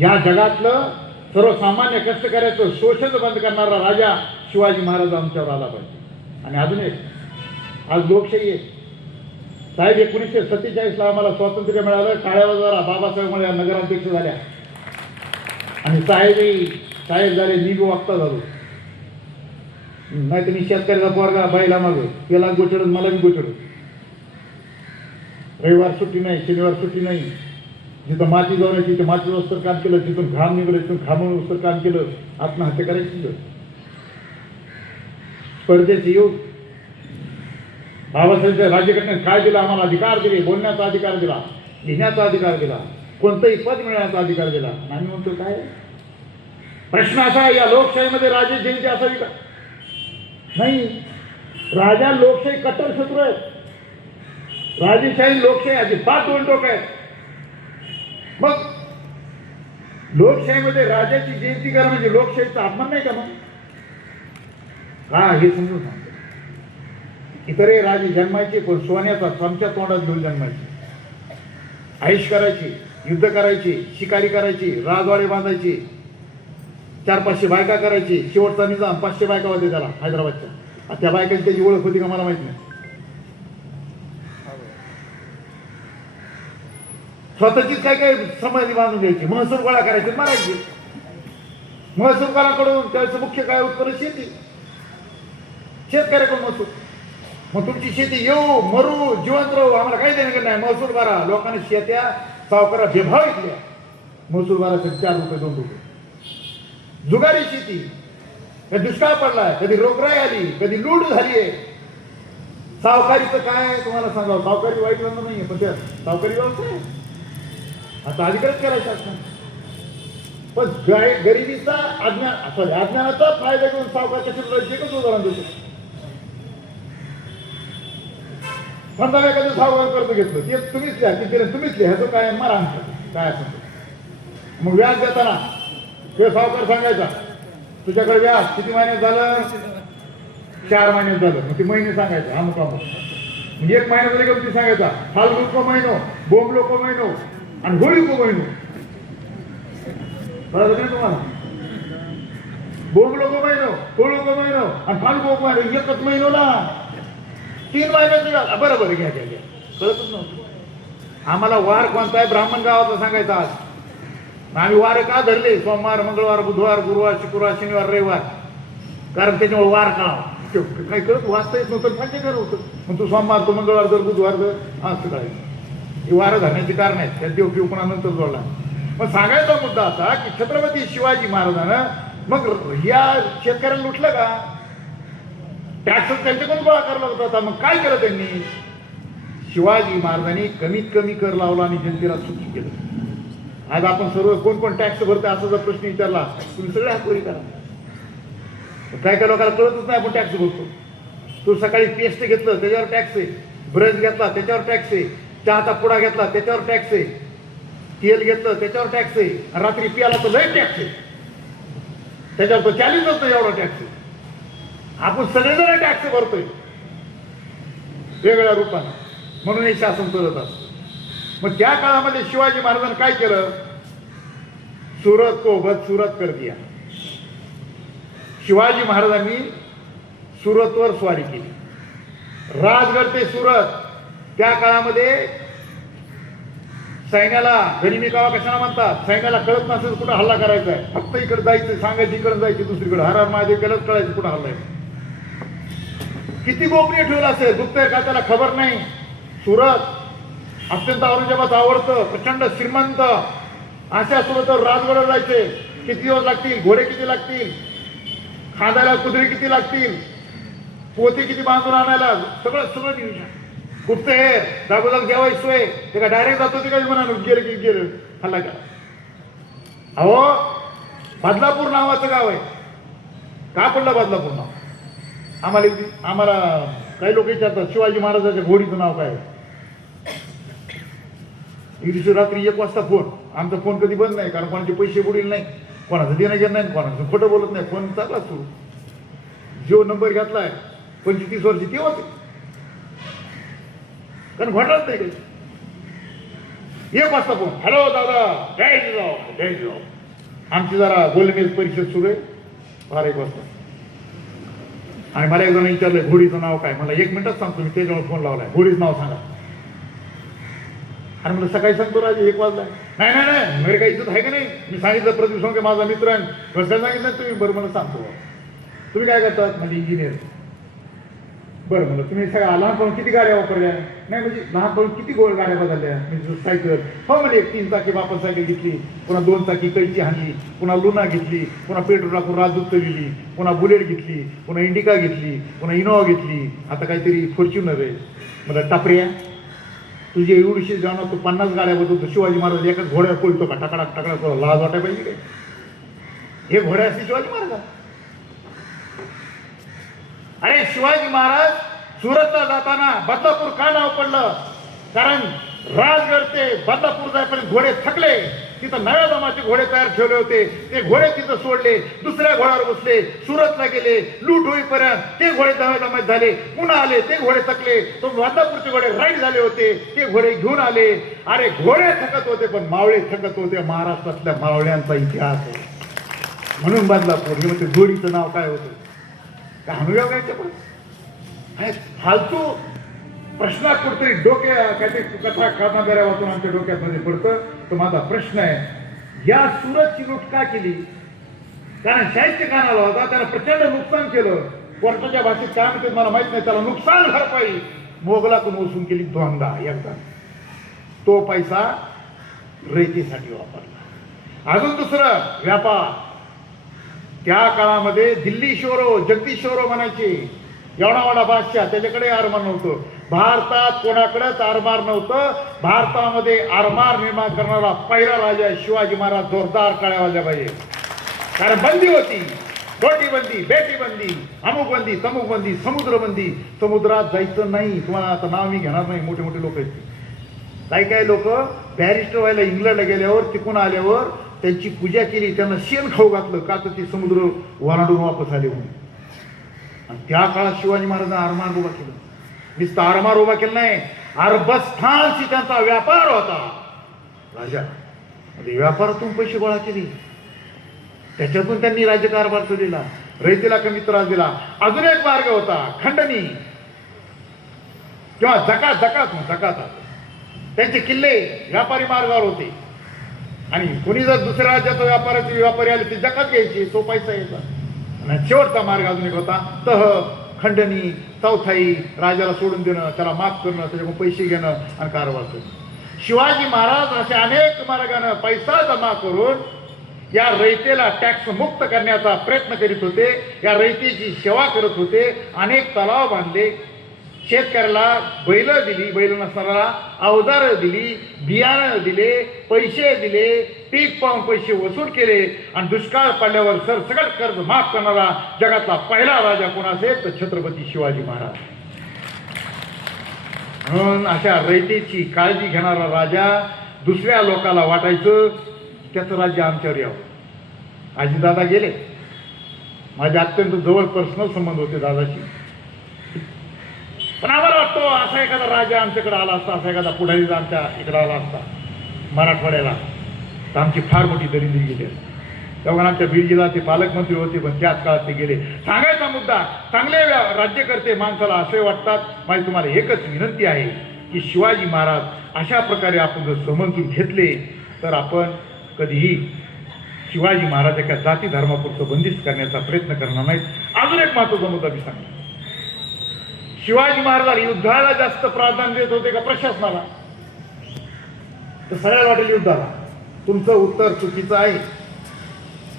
या जगातलं सर्वसामान्य कष्टकऱ्याचं शोषण बंद करणारा राजा शिवाजी महाराज आमच्यावर आला पाहिजे. आणि अजून एक, आज लोकशाही आहे साहेब. 1947ला आम्हाला स्वातंत्र्य मिळालं. काळ्या बाजारा बाबासाहेब नगराध्यक्ष झाल्या. आणि साहेब शाळेत झाले, मी बी वागता झालो. नाही तर मी शेतकऱ्याचा पोरगा बैला मागे, त्याला गोचडत मला बी गोचडत. रविवार सुट्टी नाही, शनिवार सुट्टी नाही. जिथं माती जाऊन तिथे माती वस्तर काम केलं, जिथून घाम निघलं तिथून घामून वस्तर काम केलं. आत्महत्या करायची. स्पर्धेचे योग बाबासाहेब राज्यघटनेने काय दिला आम्हाला? अधिकार दिले, बोलण्याचा अधिकार दिला, लिहिण्याचा अधिकार दिला, कोणतंही पद मिळण्याचा अधिकार दिला. आम्ही म्हणतो काय प्रश्न असा आहे, या लोकशाहीमध्ये राजे जयंती असावी का? नाही. राजा लोकशाही कट्टर शत्रू आहेत. राजेशाही लोकशाही अजिबात दोन टोक आहेत. मग लोकशाहीमध्ये राजाची जयंती करा म्हणजे लोकशाहीचा अपमान नाही का? मग का हे समजून सांगतो. इतरही राजे जन्मायचे, पण सोन्याचा चमच्या तोंडात घेऊन जन्मायचे. आयुष करायची, युद्ध करायची, शिकारी करायची, राजवाडे बांधायची, 400-500 बायका करायची. शेवटचा निजाम 500 बायका होते त्याला हैदराबादच्या. त्या बायकांची त्याची ओळख होती का मला माहित नाही. स्वतःचीच काय काय समाधी बांधून घ्यायची, महसूल गोळा करायची, मारायची. महसूल गोळाकडून त्याचं मुख्य काय उत्तर? शेती. शेतकऱ्याकडून महसूल. मग तुमची शेती येऊ मरू जिवंत राहू आम्हाला काही देणं नाही. महसूल भरा. लोकांनी शेत्या सावकारा बेभाव घेतल्या. महसूल भरासाठी 4 रुपये 2 रुपये. जुगारी शेती. कधी दुष्काळ पडलाय, कधी रोगराई आली, कधी लूट झालीये. सावकारीचं काय तुम्हाला सांगावं. सावकारी वाईट धंदा नाहीये, पण त्या सावकारी व्यवसाय आता अधिकारच करायचा असणार. पण गरिबीचा अज्ञानाचा फायदा घेऊन सावकार कशी एकच उदाहरण देतो. समजा एखादं सावकार कर्ज घेतलं, ते तुम्हीच लिहा, किती तुम्हीच लिहा, तो काय मारा काय असं. मग व्याज देताना ते सावकार सांगायचा तुझ्याकडे व्याज किती महिन्यात झालं? 4 महिन्यात झालं. मग ते महिने सांगायचा अमुक अमुक. म्हणजे 1 महिना झाले का ती सांगायचा फाल्गुन को महिनो, बोंबलो को महिनो आणि होळी को महिनो. बरोबर नाही तुम्हाला? बोंबलो को महिनो, होळी को महिनो आणि फाल्गुन को महिनो. एकच महिनो ना 3 महिन्याचं व्याज. बरोबर घ्या घ्या घ्या. कळतच नव्हतं आम्हाला. वार कोणता आहे ब्राह्मण गावाचा सांगायचा आज. आम्ही वार का धरले? सोमवार, मंगळवार, बुधवार, गुरुवार, शुक्रवार, शनिवार, रविवार. कारण त्याच्यामुळे वार काढा काही कळत वाचता येत नव्हतं. फायदे करत होतं. मग तू सोमवार, तो मंगळवार, जर बुधवार जर असं करायचं. ही वारं धरण्याची कारण आहेत. त्या देवकिवपणानंतर जोडला. मग सांगायचा मुद्दा असा की छत्रपती शिवाजी महाराजांना मग या शेतकऱ्यांना लुटलं का? टॅक्स त्यांच्याकडून गोळा करायला होता. मग काय केलं त्यांनी? शिवाजी महाराजांनी कमीत कमी कर लावला आणि जनतेला सुखी केलं. आज आपण सर्व कोण कोण टॅक्स भरते असा जर प्रश्न विचारला तुम्ही सगळे हातवरी करा. काय काय लोकांना कळतच नाही आपण टॅक्स भरतो. तू सकाळी पेस्ट घेतलं त्याच्यावर टॅक्स आहे, ब्रश घेतला त्याच्यावर टॅक्स आहे, चहाचा पुडा घेतला त्याच्यावर टॅक्स आहे, तेल घेतलं त्याच्यावर टॅक्स आहे, रात्री पियाला तर लय टॅक्स आहे, त्याच्यावर तो 40 होतं एवढा टॅक्स आहे. आपण सगळेजण टॅक्स भरतोय वेगवेगळ्या रूपाने. म्हणून हे शासन करत असतं. मग त्या काळामध्ये शिवाजी महाराजांनी काय केलं? सूरत को बदसूरत कर दिया. शिवाजी महाराजांनी सुरतवर स्वारी केली. राजगड ते सुरत. त्या काळामध्ये सैन्याला गनिमी कावा कशाला म्हणतात? सैन्याला कळत नसेल कुठं हल्ला करायचा आहे, फक्त इकडे जायचं, सांगायचं इकडे जायचं, दुसरीकडे हर हर महादेव केलंच कळायचं कुठं हल्ला आहे. किती गोपनीय ठेवलं असेल गुप्तहेर का त्याला खबर नाही. सुरत अत्यंत औरंगजेबात आवडतं, प्रचंड श्रीमंत अशा सुरतवर राजगडावर जायचे. किती दिवस लागतील? घोडे किती लागतील? खांदायला कुदरी किती लागतील? पोते किती बांधून आणायला? सगळं सगळं नियोजन. गुप्तहेर जागोजाग जेवायची सोय. ते का डायरेक्ट जातो ते काही म्हणा गेलं की गेलं हल्ला का. अहो बदलापूर नावाचं गाव आहे. का पडलं बदलापूर नाव? आम्हाला काही लोक विचारतात शिवाजी महाराजांच्या घोडीचं नाव काय? दिवशी रात्री 1 वाजता फोन. आमचा फोन कधी बंद नाही, कारण कोणाचे पैसे बुडील नाही, कोणाचं देणं घेणं नाही, कोणाचं खोटं बोलत नाही. फोन चालला सुरू. जो नंबर घेतलाय 25-30 वर्षी ते होते, कारण घडलंच नाही काही. 1 वाजता फोन. हॅलो दादा, जय जिजाऊ, जय जिजाऊ. आमची जरा गोलमेज परिषद सुरू आहे 12-1 वाजता. आणि मला एक जण विचारलंय घोडीचं नाव काय? मला 1 मिनिटात सांगतो मी. त्याच्यावर फोन लावलाय. घोडीचं नाव सांगा. आणि मला सकाळी सांगतो राजे 1 वाजला. नाही नाही नाही मेरे काही इज्जत आहे का नाही. मी सांगितलं प्रदीप सोंगे माझा मित्र आहे. कसं काय सांगितलं तुम्ही. बरं मला सांगतो. तुम्ही काय करतात. म्हणजे इंजिनियर. बरं म्हणलं तुम्ही सगळ्या लहानपण किती गाड्या वापरल्या. नाही म्हणजे लहानपण किती गाड्या बदलल्या. म्हणजे सायकल. हो म्हणजे 3 चाकी वापर सायकल घेतली, पुन्हा 2 चाकी कैची हाणली, पुन्हा लुना घेतली, पुन्हा पेट्रोल टाकून राजदूत चढली, पुन्हा बुलेट घेतली, पुन्हा इंडिका घेतली, पुन्हा इनोवा घेतली, आता काहीतरी फॉर्च्युनर आहे. मला टापऱ्या तुझी एवढीशी जाणं तू 50 गाड्या बदलतो. शिवाजी महाराज एकाच घोड्यावर पळतो का. टाकडा टाकडा लाज वाटायला पाहिजे काय. हे घोड्या असते शिवाजी महाराज. अरे शिवाजी महाराज सुरतला जाताना बदलापूर का नाव पडलं. कारण राजगड ते बदलापूर जायपर्यंत घोडे थकले. तिथं नव्या दमाचे घोडे तयार ठेवले होते. ते घोडे तिथं सोडले, दुसऱ्या घोड्यावर बसले, सुरतला गेले. लूट होईपर्यंत ते घोडे नव्या दमात झाले. पुन्हा आले, ते घोडे थकले. तो बदलापूरचे घोडे राईड झाले होते, ते घोडे घेऊन आले. अरे घोडे थकत होते पण मावळे थकत होते. महाराष्ट्रातल्या मावळ्यांचा इतिहास आहे. म्हणून बदलापूर. हे म्हणते जोडीचं नाव काय होतं. काय अनुयोग आहे फालतू प्रश्न कुठतरी डोक्या काहीतरी कथा कादंबऱ्या वाचून आमच्या डोक्यामध्ये पडतं. तर माझा प्रश्न आहे या सुरतची लूट का केली. कारण साहित्य खानाला होता, त्यानं प्रचंड नुकसान केलं. कोर्टाच्या भाषेत काय म्हणते मला माहित नाही. त्याला नुकसान भरपाई मोगलातून वसूल केली दोनदा. एकदा तो पैसा रेतीसाठी वापरला. अजून दुसरं व्यापार. त्या काळामध्ये दिल्लीश्वरो जगदीश्वरो म्हणायचे. एवढा बादशाह त्याच्याकडे आरमार नव्हतं. भारतात कोणाकडेच आरमार नव्हतं. भारतामध्ये आरमार निर्माण करणारा पहिला राजा शिवाजी महाराज. जोरदार टाळ्या वाजल्या पाहिजे. कारण बंदी होती. छोटी बंदी, बेटी बंदी, अमुक बंदी, तमुक बंदी, समुद्र बंदी. समुद्रात जायचं नाही. तुम्हाला आता नाव मी घेणार नाही. मोठे मोठे लोक आहेत. काही लोक बॅरिस्टर व्हायला इंग्लंडला गेल्यावर तिकून आल्यावर त्यांची पूजा केली, त्यांना शेण खाऊ घातलं का तर ते समुद्र ओलांडून वापस आले म्हणून. आणि त्या काळात शिवाजी महाराजांना आरमार उभा केलं. नुसतं आरमार उभा केलं नाही, अरबस्थानशी त्यांचा व्यापार होता. राजा व्यापारातून पैसे गोळा केले, त्याच्यातून त्यांनी राज्यकारभार दिला. रयतेला कमी त्रास दिला. अजून एक मार्ग होता खंडणी किंवा जकात. त्यांचे किल्ले व्यापारी मार्गावर होते. आणि कोणी जर दुसऱ्या राज्याचा व्यापारी आले ते जकात घ्यायची, तो पैसा यायचा. आणि शेवटचा मार्ग अजून एक होता तह, खंडणी, चौथाई. राजाला सोडून देणं, त्याला माफ करणं, त्याच्याकडून पैसे घेणं आणि कारभार करणं. शिवाजी महाराज अशा अनेक मार्गाने पैसा जमा करून या रयतेला टॅक्स मुक्त करण्याचा प्रयत्न करीत होते. या रयतेची सेवा करत होते. अनेक तलाव बांधले. शेतकऱ्याला बैल दिली, बैल नसणाऱ्याला अवजारं दिली, बियाणं दिले, पैसे दिले, पीक पाहून पैसे वसूल केले. आणि दुष्काळ पडल्यावर सरसकट कर्ज माफ करणारा जगातला पहिला राजा कोण असेल तर छत्रपती शिवाजी महाराज. म्हणून अशा रयतेची काळजी घेणारा राजा दुसऱ्या लोकाला वाटायचं त्याचं राज्य आमच्यावर यावं. आजीदादा गेले. माझे अत्यंत जवळ पर्सनल संबंध होते दादाशी. पण आम्हाला वाटतो असा एखादा राजा आमच्याकडे आला असता, असा एखादा पुढारी आमच्या इकडे आला असता मराठवाड्याला, तर आमची फार मोठी दरिद्री गेली असती. तेव्हा आमच्या बीड जिल्ह्याचे पालकमंत्री होते, पण त्याच काळात ते गेले. सांगायचा मुद्दा, चांगले राज्यकर्ते माणसाला असे वाटतात. माझी तुम्हाला एकच विनंती आहे की शिवाजी महाराज अशा प्रकारे आपण जर समजून घेतले तर आपण कधीही शिवाजी महाराज एका जाती धर्मापुरतं बंदिस्त करण्याचा प्रयत्न करणार नाहीत. अजून एक महत्त्वाचा मुद्दा मी सांगतो. शिवाजी महाराज युद्धाला जास्त प्राधान्य देत होते का प्रशासनाला. तर सगळ्याला वाटेल युद्धाला. तुमचं उत्तर चुकीचं आहे.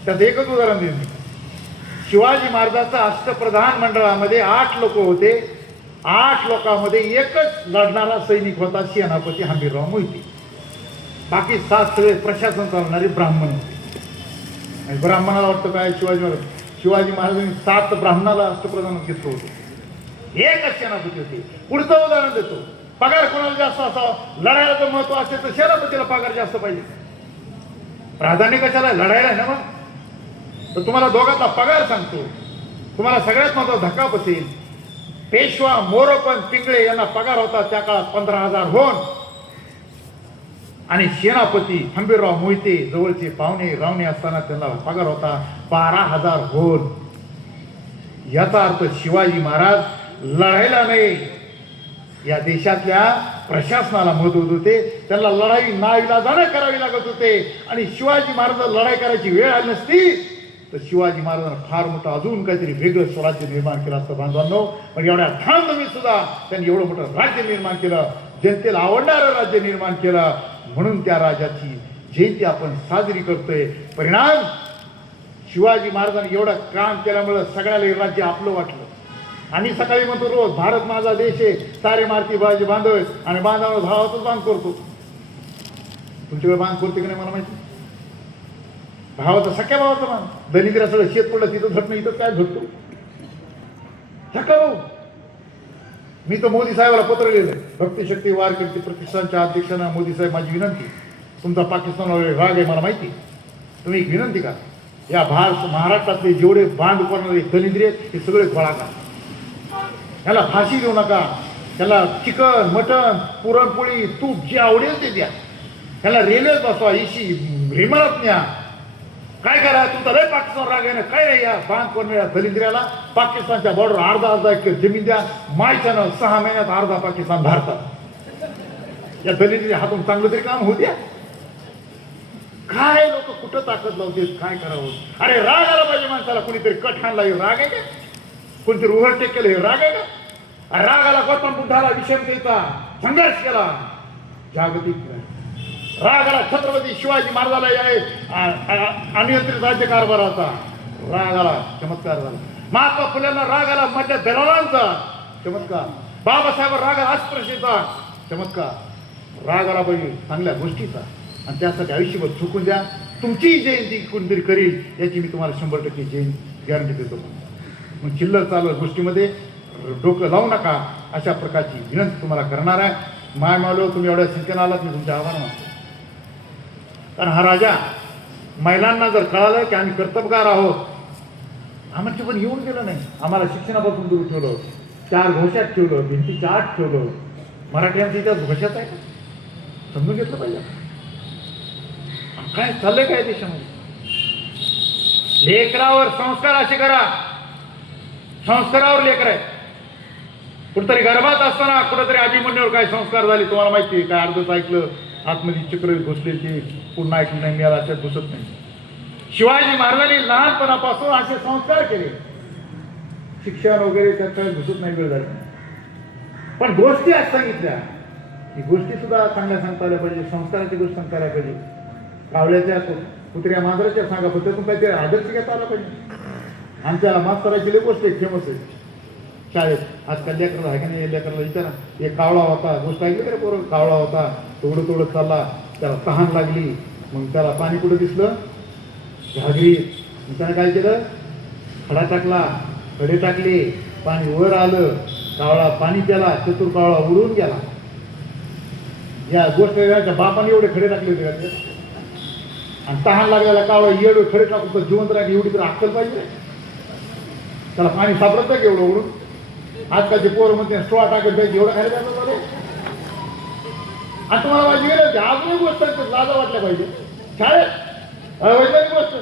त्यात एकच उदाहरण देईन. शिवाजी महाराजांचा अष्टप्रधान मंडळामध्ये 8 लोक होते. 8 लोकांमध्ये एकच लढणारा सैनिक होता, सेनापती हंबीरराव मोहिते. बाकी 7 सगळे प्रशासन चालणारे ब्राह्मण होते. आणि ब्राह्मणाला वाटतं काय शिवाजी महाराजांनी 7 ब्राह्मणाला अष्टप्रधान घेतलं होतं. एकच सेनापती होते. पुढचं उदाहरण देतो. पगार कोणाला जास्त असावा. लढायला जर महत्व असेल तर सेनापतीला पगार जास्त पाहिजे. प्राधान्य कशाला लढायला ना. मग तर तुम्हाला दोघांचा पगार सांगतो. तुम्हाला सगळ्यात महत्वाचा धक्का बसेल. पेशवा मोरोपंत पिंगळे यांना पगार होता त्या काळात 15,000 होन. आणि सेनापती हंबीरराव मोहिते जवळचे पाहुणे रावणे असताना त्यांना पगार होता 12,000 होन. याचा अर्थ शिवाजी महाराज लढायला नाही या देशातल्या प्रशासनाला महत्व होते, त्यांना लढाई नाईलाजाने करावी लागत होते. आणि शिवाजी महाराज लढाई करायची वेळ आली नसती तर शिवाजी महाराजांना फार मोठं अजून काहीतरी वेगळं स्वराज्य निर्माण केलं असतं बांधवांनो. पण एवढ्या धामधमीत सुद्धा त्यांनी एवढं मोठं राज्य निर्माण केलं, जनतेला आवडणारं राज्य निर्माण केलं. म्हणून त्या राजाची जयंती आपण साजरी करतोय. परिणाम शिवाजी महाराजांनी एवढं काम केल्यामुळं सगळ्याला हे राज्य आपलं वाटलं. आम्ही सकाळी म्हणतो रोज भारत माझा देश आहे, सारे मारती बाजी बांधव आणि बांधवाला भावातच बांध करतो. तुमच्याकडे बांध करते की नाही मला माहिती. भावाचा सख्या भावाचा बांध. दलिंद्रा सगळं शेत पडलं तिथं झटणं, इथं काय झटतो सख्या भाऊ. मी तर मोदी साहेबाला पत्र लिहिलंय. भक्तिशक्ती वारकरी प्रतिष्ठानच्या अध्यक्षांना मोदी साहेब माझी विनंती, तुमचा पाकिस्तानवर राग आहे मला माहिती, तुम्ही एक विनंती करा, या महाराष्ट्रातले जेवढे बांध करणारे दलिंद्री आहेत हे सगळे गोळा करा. ह्याला फाशी देऊ नका. ह्याला चिकन मटन पुरणपोळी तूप जे आवडेल ते द्या. ह्याला रेल्वेत बसवा, इशी विमानात न्या. काय करा, तुमचा लय पाकिस्तान राग आहे ना, काय नाही. या बांध करणाऱ्या दलिंद्र्याला पाकिस्तानच्या बॉर्डर अर्धा एकर जमीन द्या. मायच्यानं 6 महिन्यात अर्धा पाकिस्तान भारतात. या दलिंद्रीच्या हातून चांगलं तरी काम होऊ द्या. काय लोक कुठं ताकद लावते, काय करावं. अरे राग आला पाहिजे माणसाला. कुणीतरी कट हाणला हे राग आहे का, कोणतरी ओव्हरटेक केलं हे राग आहे का. राग आला गौतम बुद्धाला विषमतेचा संघर्ष केला जागतिक. राग आला छत्रपती शिवाजी महाराजाला अनियंत्रित राज्य कारभाराचा राग आला, चमत्कार झाला. महात्मा फुलेंना राग आला माझ्या दलालांचा चमत्कार. बाबासाहेब राग आला अस्पृश्यतेचा चमत्कार. राग आला पाहिजे चांगल्या गोष्टीचा. आणि त्यासाठी आयुष्यभर चुकून द्या. तुमची जयंती कोणतरी करील याची मी तुम्हाला 100% जयंती गॅरंटी देतो. मग चिल्लर चालू गोष्टीमध्ये डोकं लावू नका, अशा प्रकारची विनंती तुम्हाला करणार आहे. माय मावलो तुम्ही एवढ्या संख्येनं आलात, मी तुमचे आभार मानतो. कारण हा राजा महिलांना जर कळालं की आम्ही कर्तबगार आहोत, आमचे पण येऊन गेलं नाही. आम्हाला शिक्षणापासून दूर ठेवलं, 4 घोषात ठेवलं, भिंतीच्या आत ठेवलं. मराठ्यांचं इतिहास घोषात आहे का, समजून घेतलं पाहिजे. काय चाललंय काय देशामध्ये. लेकरावर संस्कार असे करा, संस्कारावर लेकर आहे. कुठेतरी गर्भात असताना कुठेतरी अभिमन्यूवर काय संस्कार झाले तुम्हाला माहिती आहे. काय अर्धच ऐकलं, आतमध्ये चक्र घुसले, ते पुन्हा ऐकलं नाही, मिळाला त्यात घुसत नाही. शिवाजी महाराजांनी लहानपणापासून असे संस्कार केले. शिक्षण वगैरे त्यात घुसत नाही, वेळ झाली. पण गोष्टी आज सांगितल्या की गोष्टी सुद्धा चांगल्या सांगता आल्या पाहिजे, संस्काराची गोष्ट सांगता आल्या पाहिजे. कावळ्याच्या कुत्र्या मांजराच्या सांगा, पण त्यातून काहीतरी आदर्श घेता आला पाहिजे. आमच्या मास्तराची लई गोष्ट एक फेमस आहे शाळेत. आजकाल लेकराला आहे का नाही, लेकराला विचारा. एक कावळा होता, गोष्ट ऐकली का रे पोरं. कावळा होता, तोडत चालला, त्याला तहान लागली. मग त्याला पाणी कुठं दिसलं, घागरीत. मग त्याने काय केलं, खडा टाकला, खडे टाकले, पाणी वर आलं, कावळा पाणी प्याला, चतुर कावळा उडून गेला. या गोष्ट बापाने एवढे खडे टाकले होते का. आणि तहान लागलेला कावळा एवढे खडे टाकून तर जिवंत राहिली, एवढी तर अक्कल पाहिजे. त्याला पाणी सापडत नाही एवढं उडून. आजकालचे पोरं म्हणते स्ट्रॉ टाकत जायचे, एवढं खाली जायचं बरं. आणि तुम्हाला माझी गेलं होती अजून एक गोष्ट लाजा वाटल्या पाहिजे शाळेत. वैज्ञानिक गोष्ट,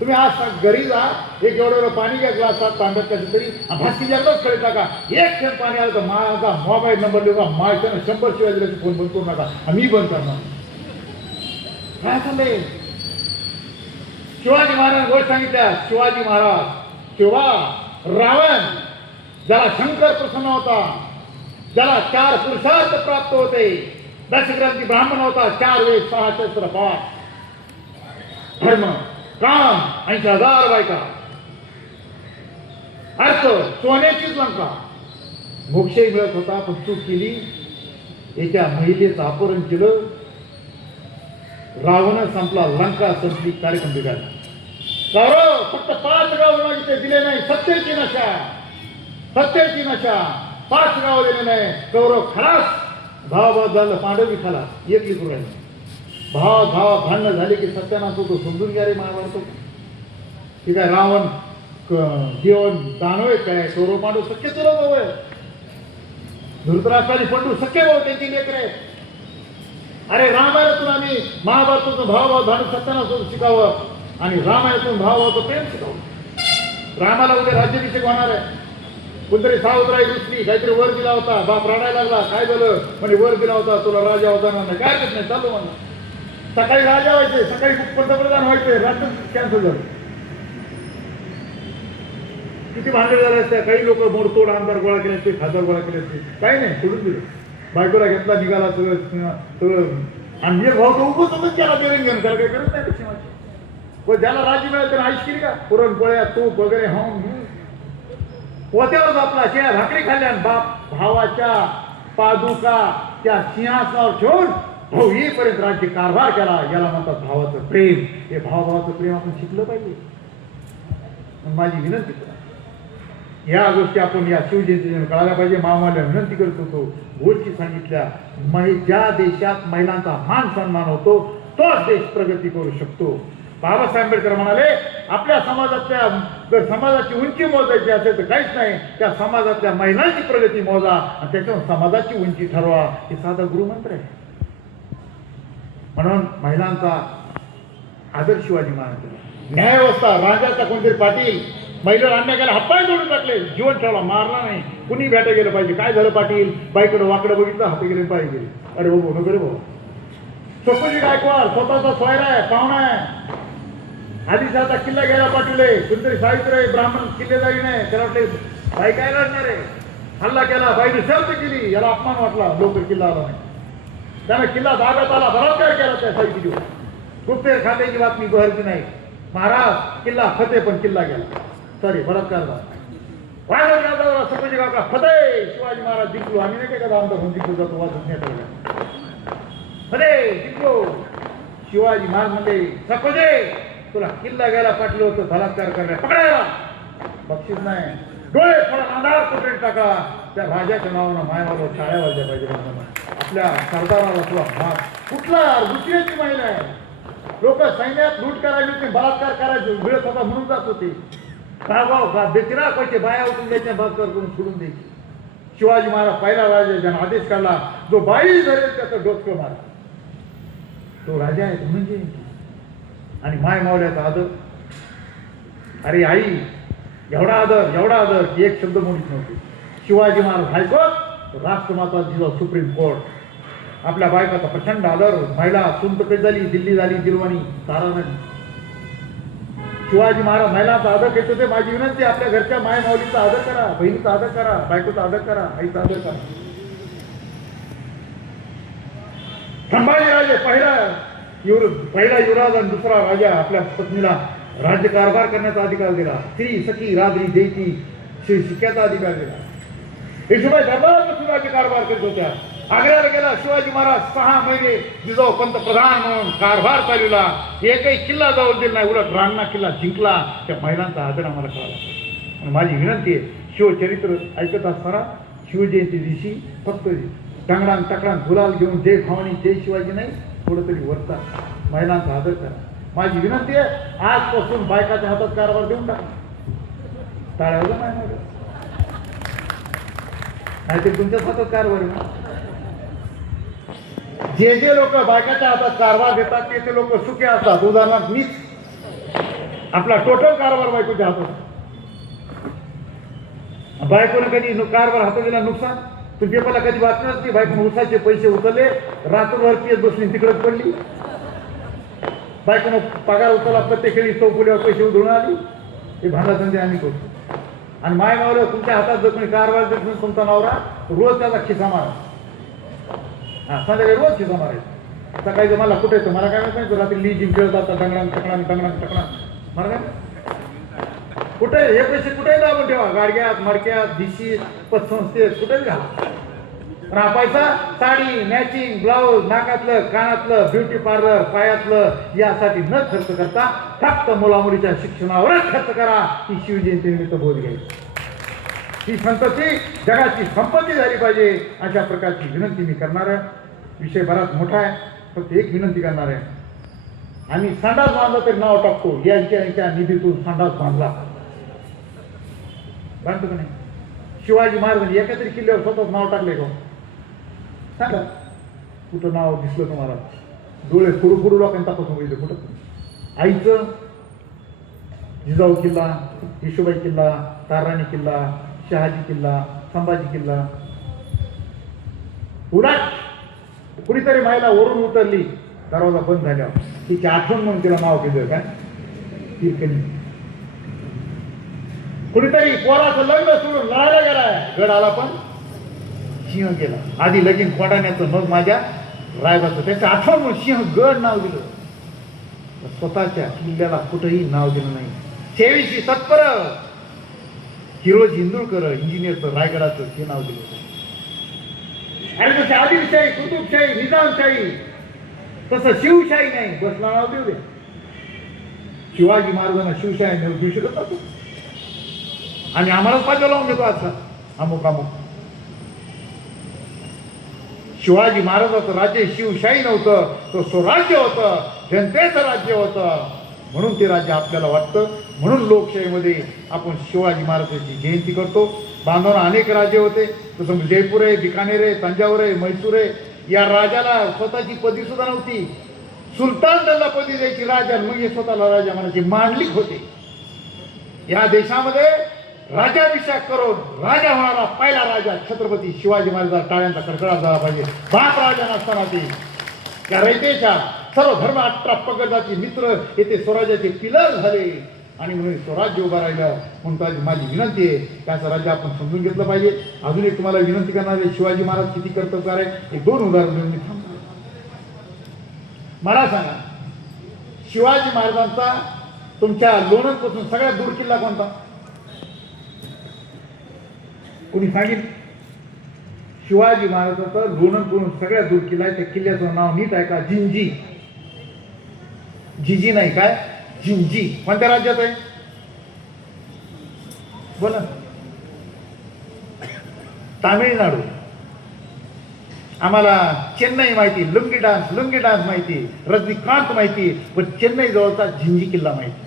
तुम्ही आज घरी जा, एक एवढं पाणी घ्या ग्लासात तांब्यात कसं तरी, भास्ती जागलाच खडे टाका. एक क्षण पाणी आलं तर माझा मोबाईल नंबर लिहू का, माझ्यानं 100 शिवाय दिल्याचे फोन बंद करू नका, आम्ही बंद करणार. काय चाललंय. शिवाजी महाराज गोष्ट सांगितल्या. शिवाजी महाराज शिवा रावण ज्याला शंकर प्रसन्न होता, ज्याला 4 पुरुषार्थ प्राप्त होते, दशग्रंथी ब्राह्मण होता, 4 वेद 6 शस्त्र पाठ, धर्म काम 80,000 बायका, अर्थ सोन्याचीच लंका, मोक्षही मिळत होता. पण चूक केली, एका महिलेचं अपहरण केलं. रावण संपला, लंका संपली, कार्यक्रम बिघडला. कौरव फक्त 5 गाव मागितले, दिले नाही. सत्तेची नशा, सत्तेची नशा, 5 गाव दिले नाही. कौरव खलास, भाव झालं, पांडवी खलास, एक लिखून राहिले. भाव भांडणं झाले की सत्यानाश होतो. समजून घ्या रे महाभारत. ठीक आहे, रावण देवन दानव आहे काय, कौरव पांडव सख्य चुलत भाऊ आहे. धृतराष्ट्राने पंडू सख्य भाऊ, त्यांची लेकर आहे. अरे रामायणातून आम्ही महाभारतातून भाव भांडून सत्यानाश होतो शिकावं, आणि रामायणातून भावाचं प्रेम शिकावं. रामाला उद्या राज्याभिषेक होणार आहे. कोणतरी सावत्राई रुसली, काहीतरी वर दिला होता, बाप रडायला लागला, काय झालं म्हणजे वर दिला होता तुला राजा होता ना, काय हरकत नाही चालू म्हणा. सकाळी राजा व्हायचे, सकाळी पंतप्रधान व्हायचे, रात्र कॅन्सल झालं. किती भांडण झाले असते, काही लोक मोडतोड आमदार गोळा केले असते, खासदार गोळा केले असते, काही नाही सोडून दिलं. बायकोला घेतला, निघाला सगळं सगळं. आणि एक भाऊ तो उभं केला तेरंगण, त्याला काही करत नाही पश्चिमाची. व ज्याला राजी मिळालं त्याला आईश केली का, पुरणपोळ्या तूप वगैरे हाऊन पोत्यावर आपला शिळ्या भाकरी खाल्ल्या, बाप भावाच्या पादुका त्या सिंहासनावर ठेवून भाऊ येईपर्यंत राज्य कारभार केला. याला म्हणतात भावाचं प्रेम. हे भावाचं प्रेम आपण शिकलं पाहिजे. माझी विनंती करा, या गोष्टी आपण या शिवजयंतीने कळायला पाहिजे. मामाला विनंती करत होतो, गोष्टी सांगितल्या. ज्या देशात महिलांचा मान सन्मान होतो तोच देश प्रगती करू शकतो. बाबासाहेब आंबेडकर म्हणाले, आपल्या समाजातल्या जर समाजाची उंची मोजायची असेल तर काहीच नाही, त्या समाजातल्या महिलांची प्रगती मोजा आणि त्याच्यावर समाजाची उंची ठरवा. हे साधा गुरुमंत्र आहे. म्हणून महिलांचा आदर शिवाजी महाराज. न्यायव्यवस्था राजाचा कोणतरी पाटील महिलेला अन्याय केला, हातपाय जोडून टाकले, जीवन ठेवला, मारला नाही. कुणी भेटा गेलं पाहिजे. काय झालं पाटील, बाईकडं वाकडं बघितलं, हात गेले पाय गेले. अरे बाबू नको रे भाऊ. स्वप्नजी गायकवाड स्वतःचा सोयरा आहे, पाहुणा आहे. आदिशाचा किल्ला घ्यायला पाठवले, कोणतरी सावित्र ब्राह्मण किल्लेदारी नाही, त्याला वाटले बाई काय लढणार आहे. हल्ला केला, बाईने शर्त केली, याला अपमान वाटला, लवकर किल्ला आला नाही. त्याने किल्ला दाब्यात आला, बलात्कार केला त्या सावित्रीवर. गुप्तहेर खात्याची बातमी बहरची नाही. महाराज किल्ला फते, पण किल्ला गेला. सॉरी बलात्कार झाला. स्वप्नजी काका फते, शिवाजी महाराज जिंकलो. आम्ही नाही का आमचा होऊन जिंकलो जातो वाजत नाही फते जिंकलो. शिवाजी महाराज म्हणले, सकोजे तुला किल्ला घ्यायला पाठलं होतं, बलात्कार करण्या पकडायला बक्षीस नाही. डोळे थोडा अंधार कुठे टाका. त्या राजाच्या नावानं मायवाला टाळ्या वाजल्या पाहिजे. आपल्या सरदाराला तुला भाग कुठला दुसऱ्याची महिला आहे. लोक सैन्यात लूट करायची होती, बलात्कार करायचे मिळत होता म्हणून जात होते. गाव बेचिरा पैसे बाया उठून द्यायच्या, बलात्कार करून सोडून द्यायची. शिवाजी महाराज पहिला राजा ज्याने आदेश काढला, जो बाई धरेल त्याचं डोकं मारा, तो राजा आहे म्हणजे. आणि माय मावल्याचा आदर. अरे आई एवढा आदर की एक शब्द मोडीत नव्हते. शिवाजी महाराज हायकोर्ट, राष्ट्रमाता जिजाऊ सुप्रीम कोर्ट. आपल्या बायकाचा प्रचंड आदर. महिला सुंतपेट झाली, दिल्ली झाली, दिलवानी तारा नाही. शिवाजी महाराज महिलांचा आदर करत होते. माझी विनंती, आपल्या घरच्या माय माऊलीचा आदर करा, बहिणीचा आदर करा, बायकोचा आदर करा, आईचा आदर करा. संभाजीराजे पहिला युवराज आणि दुसरा राजा आपल्या पत्नीला राज्यकारभार करण्याचा अधिकार दिला. स्त्री सखी राजरी देयची शिक्याचा अधिकार दिला. येशूबाई दरबारात सुद्धा राज्यकारभार करत होत्या. आग्र्याला गेला शिवाजी महाराज, 6 महिने जिजाऊ पंतप्रधान म्हणून कारभार चालवला. एकही किल्ला जाऊ दिला नाही, उलट रांगणा किल्ला जिंकला. त्या महिलांचा आदर आम्हाला कळाला पाहिजे. आणि माझी विनंती आहे, शिवचरित्र ऐकत असताना शिवजयंती दिवशी फक्त टांगडान टकडान गुलाल घेऊन जय भवानी जय शिवाजी नाही, थोडं तरी वरता महिलांचा आदर करा. माझी विनंती आहे, आजपासून बायकाच्या हातात कारभार देऊन टाका. टाळ्यावर नाहीतर तुमच्याच हातात कारभार आहे. जे लोक बायकाच्या हातात कारभार देतात ते लोक सुखी असतात. उदाहरणार्थ मीच, आपला टोटल कारभार बायकोच्या हातात. बायकोने कधी कारभार हातात दिला नुकसान. तुम्ही पेपरला कधी वाचलं नसती, बायकोने उसाचे पैसे उचलले, रात्रभर पीएस बसली, तिकडेच पडली. बायकोनं पगार उचलला, प्रत्येक वेळी चौफुल्यावर पैसे उधळून आली. हे भांडासंधी आम्ही करतो. आणि माय मावलं तुमच्या हातात जर कोणी कारभार देत तुमचा नवरा, रोज त्याचा खिसा मारा. हा संध्याकाळी रोज खिसा मारायचा. सकाळी जर मला कुठे येतं मला काय माहिती, रात्री लीजिंग खेळत जातात, टंगणान टकणा मला काय कुठे हे पैसे कुठेही दाबून ठेवा. गाडग्यात मडक्यात दिशी पतसंस्थेत कुठेही घाला. पण हा पैसा साडी मॅचिंग ब्लाऊज नाकातलं कानातलं ब्युटी पार्लर पायातलं यासाठी न खर्च करता फक्त मुलामुलीच्या शिक्षणावरच खर्च करा. ही शिवजयंती निमित्त बोध घ्यायची. ही संतती जगाची संपत्ती झाली पाहिजे. अशा प्रकारची विनंती मी करणार आहे. विषय बराच मोठा आहे, फक्त एक विनंती करणार आहे. आम्ही संडास बांधला तरी नाव टाकतो, यांच्या निधीतून संडास बांधला बांधतो का नाही. शिवाजी महाराजांनी एका तरी किल्ल्यावर स्वतःच नाव टाकले का सांगा. कुठं नाव दिसलं तुम्हाला? डोळे फुडू लोकांनी तपासून बघितलं कुठं. आईचं जिजाऊ किल्ला, येशूबाई किल्ला, ताराणी किल्ला, शहाजी किल्ला, संभाजी किल्ला. उडाट कुणीतरी महिला वरून उतरली, दरवाजा बंद झाल्यावर तिची आठवण म्हणून तिला नाव केलं काय हिरकणी. कुणीतरी पोराचं लग्न सोडून लढायला गेलाय, गड आला पण सिंह गेला. आधी लगीन कोंडाण्याचं, मग माझ्या रायबाचं. त्याचं आठवण म्हणून सिंह गड नाव दिलं. स्वतःच्या किल्ल्याला कुठंही नाव दिलं नाही. 26 तत्पर हिरोज इंदुरकर इंजिनियरचं रायगडाचं हे नाव दिलं. आणि जसे आदिलशाही, कुतुबशाही, निजामशाही, तसं शिवशाही नाही. बसला नाव देऊ दे. शिवाजी महाराजांना शिवशाही नाव देऊ शकत नव्हतं. आणि आम्हालाच पाहिजे लावून घेतो आता अमुक अमुक. शिवाजी महाराजाचं राज्य शिवशाही नव्हतं, तो स्वराज्य होतं, जनतेचं राज्य होतं. म्हणून ते राज्य आपल्याला वाटतं. म्हणून लोकशाहीमध्ये आपण शिवाजी महाराजांची जयंती करतो. बांधवांना अनेक राज्य होते, तसं जयपूर आहे, बिकानेर आहे, तंजावर आहे, म्हैसूर आहे. या राजाला स्वतःची पदी सुद्धा नव्हती. सुलतान त्यांना पदी द्यायची राजा, मग हे स्वतःला राजा म्हणायचे. मांडलिक होते. या देशामध्ये राज्याभिषेक करून राजा होणारा पहिला राजा छत्रपती शिवाजी महाराज. टाळ्यांचा कडकडाट झाला पाहिजे. बाप राजा नसताना ते या रयतेच्या सर्व धर्म 18 पगड मित्र येथे स्वराज्याचे पिलर झाले. आणि म्हणून स्वराज्य उभा राहिलं. म्हणून माझी विनंती आहे की असं राज्य आपण समजून घेतलं पाहिजे. अजून एक तुम्हाला विनंती करणार आहे, शिवाजी महाराज किती कर्तव्यकार आहे. एक 2 उदाहरण देऊन मी थांबतो. मला सांगा, शिवाजी महाराजांचा तुमच्या लोणंदपासून सगळ्यात दूर किल्ला कोणता? कोणी सांगेल? शिवाजी महाराजांचा लोणंदपासून सगळ्यात दूर किल्ला आहे. त्या किल्ल्याचं नाव नीट आहे का? जिंजी. जिजी नाही, काय जिंजी. कोणत्या राज्यात आहे बोला? तामिळनाडू. आम्हाला चेन्नई माहिती, लुंगी डान्स माहिती, रजनीकांत माहिती, पण चेन्नई जवळचा जिंजी किल्ला माहिती.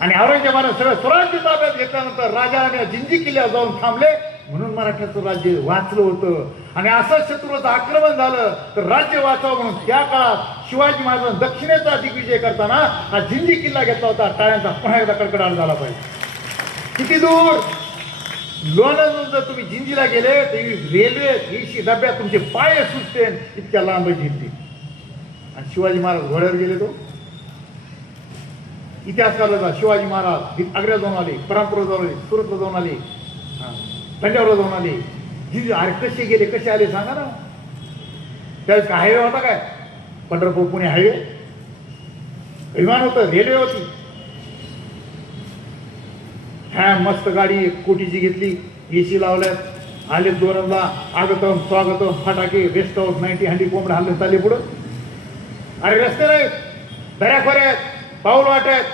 आणि औरंगजेबाने सगळं स्वराज्य ताब्यात घेतल्यानंतर राजाने जिंजी किल्ल्यावर जाऊन थांबले. म्हणून मराठ्याचं राज्य वाचलं होतं. आणि असं शत्रूचं आक्रमण झालं तर राज्य वाचावं म्हणून त्या काळात शिवाजी महाराजांनी दक्षिणेचा दिग्विजय करताना हा जिंजी किल्ला घेतला होता. टाळ्यांचा पुन्हा एकदा कडकडाट झाला पाहिजे. किती दूर? लोणंदून जर तुम्ही जिंजीला गेले तर रेल्वे 80 डब्यात तुमचे पाय सुचते, इतक्या लांब जिंजी. आणि शिवाजी महाराज घोड्यावर गेले. तो इतिहासकाराचा शिवाजी महाराज आग्र्यात जाऊन आले, परमपूरला जाऊन आले, सुरतला जाऊन आले, तंजावरला जाऊन आले. जिंजी अरे कसे गेले, कसे आले सांगा ना. त्यावेळेस काय हायवे होता काय? पंढरपूर पुणे हायवे? विमान होतं, रेल्वे होती. ह्या मस्त गाडी 1 कोटीची घेतली, AC लावल्यात, आले दोनदा, आगतम स्वागतम, फटाके, रेस्ट हाऊस, 90 हंडी कोंबडा हल्ले चालले पुढं. अरे रस्ते नाहीत, दऱ्याखोऱ्या आहेत, पाऊल वाट आहेत,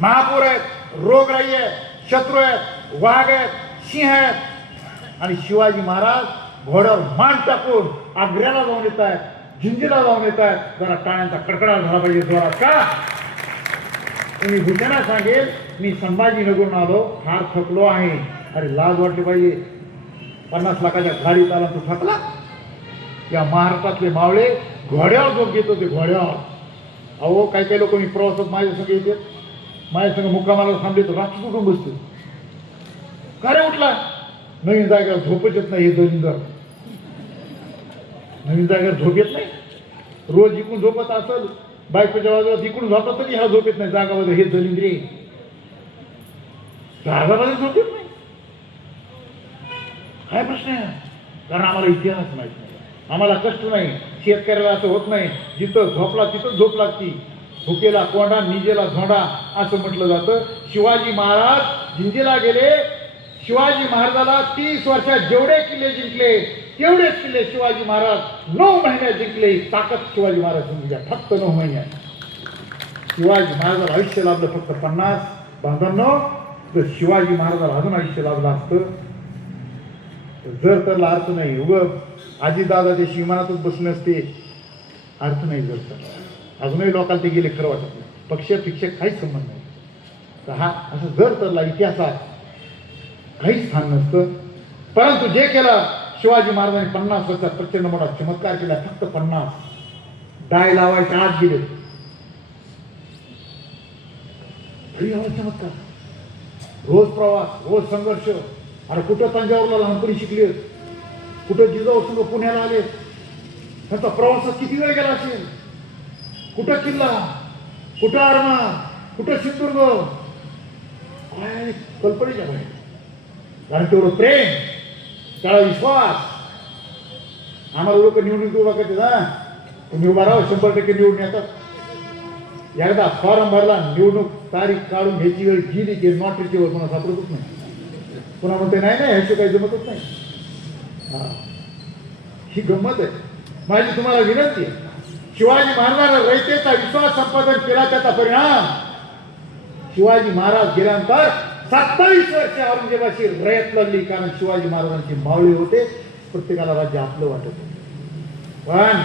महापूर आहेत, रोगराई आहेत, शत्रू आहेत, वाघ आहेत, सिंह आहेत. आणि शिवाजी महाराज घोड्यावर मान टाकून आग्र्याला जाऊन येत आहेत, जिंजीला जाऊन येत आहेत. जरा टाळ्यांचा कडकडाट झाला पाहिजे जोरात का? मी भूषणा सांगेल, मी संभाजीनगरून आलो, फार थकलो आहे. अरे लाज वाटली पाहिजे. 50 लाखाच्या गाडीत आला तो थकला. या महाराष्ट्रातले मावळे घोड्यावर झोप घेत होते, घोड्यावर. अहो काही काही लोक मी प्रवासात माझ्या संग येते, माझ्या संग मुक्कामाला थांबले तर रात्री उठून बसते. का रे उठला? नवीन जागेवर झोपच येत नाही. हे दलिंदर नवीन जागेवर झोप येत नाही. रोज इकडून झोपत असेल, बायकोच्या बाजूला इकडून झोपत तरी ह्या झोप येत नाही जागामध्ये. हे दलिंद्री जागामध्ये झोप येत नाही. काय प्रश्न आहे? कारण आम्हाला इतिहास माहित नाही, आम्हाला कष्ट नाही. शेतकऱ्याला असं होत नाही, जिथं झोपला तिथं झोप लागती. भुकेला कोंडा, निजेला झोंडा असं म्हटलं जातं. शिवाजी महाराज जिंजीला गेले. शिवाजी महाराजाला 30 वर्षात जेवढे किल्ले जिंकले तेवढेच किल्ले शिवाजी महाराज 9 महिन्यात जिंकले. ताकद शिवाजी महाराज समजूया, फक्त 9 महिन्यात. शिवाजी महाराजाला आयुष्य लाभलं फक्त 50. बांधवांनो, तर शिवाजी महाराजाला अजून आयुष्य लाभलं असतं. जर तरला अर्थ नाही. उगं आजीदादा ते विमानातच बसले असते, अर्थ नाही. जर तर अजूनही लोकांना ते गेले खरं वाटत नाही. पक्ष शिक्षक काहीच संबंध नाही. तर हा असं जर तरला इतिहासात काहीच स्थान नसतं. परंतु जे केलं शिवाजी महाराजांनी 50 वर्षात प्रचंड मोठा चमत्कार केला. फक्त 50 डाय लावायच्या आत गेले तरी चमत्कार. रोज प्रवास, रोज संघर्ष. अरे कुठं तंजावरला लहानपणी शिकले, कुठं जिजाऊ संघ पुण्याला आले, त्यांचा प्रवासात किती वेळ गेला असेल. कुठं किल्ला, कुठं आरणा, कुठं सिंधुदुर्ग, काय कल्पनेच्या बाहेर. कारण तेवढं प्रेम, त्याला विश्वास. आम्हाला लोक निवडणूक उभा करते ना, तुम्ही उभा राहा 100% निवडून येतात. एकदा फॉर्म भरला, निवडणूक तारीख काढून घ्यायची वेळ गेली की नॉट रिचेबल कोणा सापडतच नाही. पुन्हा म्हणते नाही नाही ह्याची काही जमतच नाही. हा, ही गंमत आहे. माझी तुम्हाला विनंती आहे, शिवाजी महाराजांना रयतेचा विश्वास संपादन केला, त्याचा परिणाम शिवाजी महाराज गेल्यानंतर 27 वर्ष औरंगजेबाची रयत लढली. कारण शिवाजी महाराजांचे मावळे होते, प्रत्येकाला राज्य आपलं वाटत होतं. पण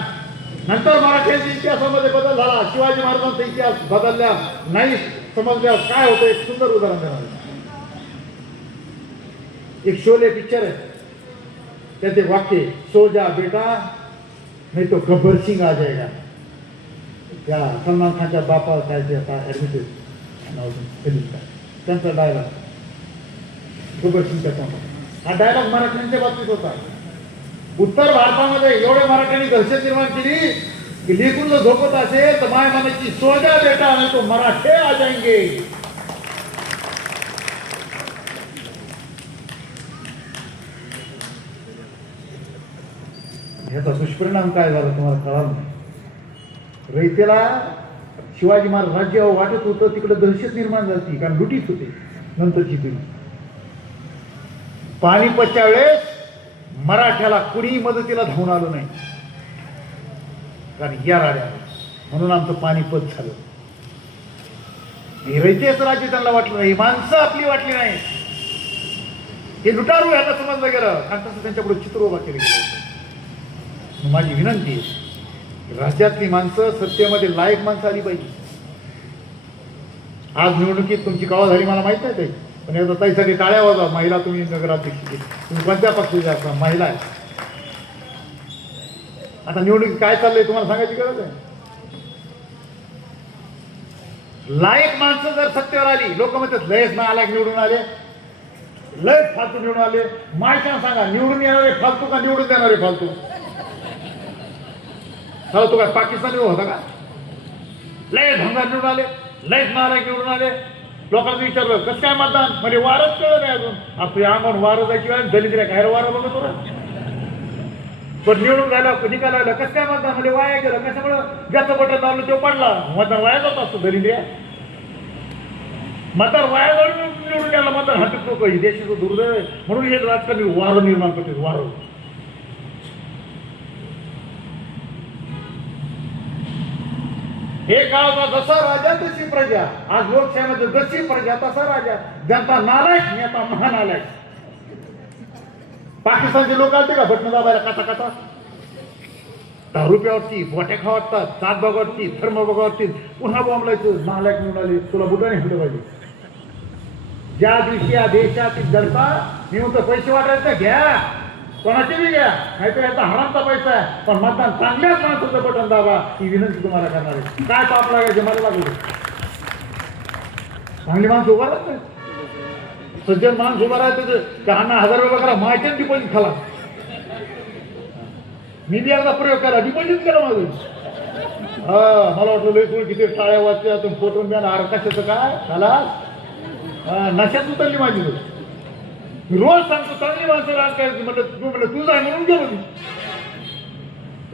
नंतर मराठ्यांच्या इतिहासामध्ये बदल झाला. शिवाजी महाराजांचा इतिहास बदलल्या नाही समजल्यावर काय होतं, एक सुंदर उदाहरण देणार. एक शोले पिक्चर आहे, त्याचे वाक्य, सो जा बेटा नाही तो गब्बर सिंग आ जाएगा. त्या सलमान खानच्या बापा काय ते आता ऍडमिटेड त्यांचा डायलॉग, गब्बर सिंगच्या तोंडात. हा डायलॉग मराठ्यांच्या बाबतीत होता. उत्तर भारतामध्ये एवढे मराठ्यांनी दहशत निर्माण केली की लेकून जर झोपत असेल तर माय म्हणायची सो जा बेटा नाही तो मराठे आ जाएंगे. ह्याचा दुष्परिणाम काय झाला तुम्हाला कळालं नाही. रयतेला शिवाजी महाराज राज्य वाटत होतं, तिकडे दहशत निर्माण झाली, कारण लुटीत होते. नंतरची पिढी पानिपतच्या वेळेस मराठ्याला कुणी मदतीला धावून आलं नाही, कारण या राड्या, म्हणून आमचं पानिपत झालं. रयतेचं राज्य त्यांना वाटलं नाही, माणसं आपली वाटली नाही, हे लुटारू ह्याला समजलं गेलं, आणि तसं त्यांच्यापुढे चित्र उभा केलं गेलं. माझी विनंती आहे, राज्यातली माणसं सत्तेमध्ये लायक माणसं आली पाहिजे. आज निवडणुकीत तुमची कवा झाली मला माहित नाही ताई, पण एकदा ताईसाठी टाळ्या वाजवा. महिला तुम्ही नगराध्यक्ष, तुम्ही कोणत्या पक्षाचे असता, महिला आहे. आता निवडणुकीत काय चाललंय तुम्हाला सांगायची गरज आहे. लायक माणसं जर सत्तेवर आली, लोक म्हणतात लयच नालायक निवडून आले, लयच फालतू निवडून आले. माहिती सांगा, निवडून येणारे फालतू का निवडून देणारे फालतू? चला तो काय पाकिस्तानी होता का? लय भंगार निवडून आले, लयच नालायक निवडून आले. लोकांना विचारलं कसं काय मतदान, म्हणजे वारच कळलं नाही अजून. आपल्या अंगावर वारं जायची वेळ दलित काय वारं बघत होतं. पण निवडून झालं, निकाल आला, कसं काय मतदान, म्हणजे वाया गेलं. कशामुळे ज्याचं बटन दाबलं तो पडला, मतदान वाया जात असतो. दलित मतदार वाया जाऊन निवडून द्यायला मतदार हातात लोक, ही देशाचं दुर्दैव आहे. म्हणून हे राजकारणी वारं निर्माण करते, वारं. एक गावाचा जसा राजा तशी प्रजा. आज लोकशाहीमध्ये जशी प्रजा तसा राजा. जनता नालायक, नेता महानालायक. पाकिस्तानचे लोक आलते का बटन दाबायला काटा काटा? 10 रुपयावरती बोट्या खावाटतात, सात बघावरती, थर्म बघावरती, पुन्हा बॉम्बलायचं. नालायक मिळाले, तुला बुटाने हिंडलं पाहिजे. ज्या दिवशी या देशातील जनता मी म्हणतो पैसे वाटायचं घ्या, कोणाचे बी घ्या, नाहीतर याचा हरामचा पैसा आहे, पण मतदान चांगल्याच माणसाचं बटन दाबा, ही विनंती तुम्हाला करणार आहे. काय पाप लागायचे मला लागले. चांगली माणसं उभा राहत नाही, सज्जन माणूस उभा राहते. त्यांना 1000 रुपये करा, माहिती डिपॉझिट खाला. मी बी एकदा प्रयोग करा, डिपॉझिट करा माझं. मला वाटलं लई थोडी किती टाळ्या वाजत्या, तुम्ही फोटो द्या. अरे कशाचं काय झाला, नशात उतरली माझी. मी रोज सांगतो चांगली माणसं राजकारणी, म्हटलं तुझं आहे म्हणून गेलो मी,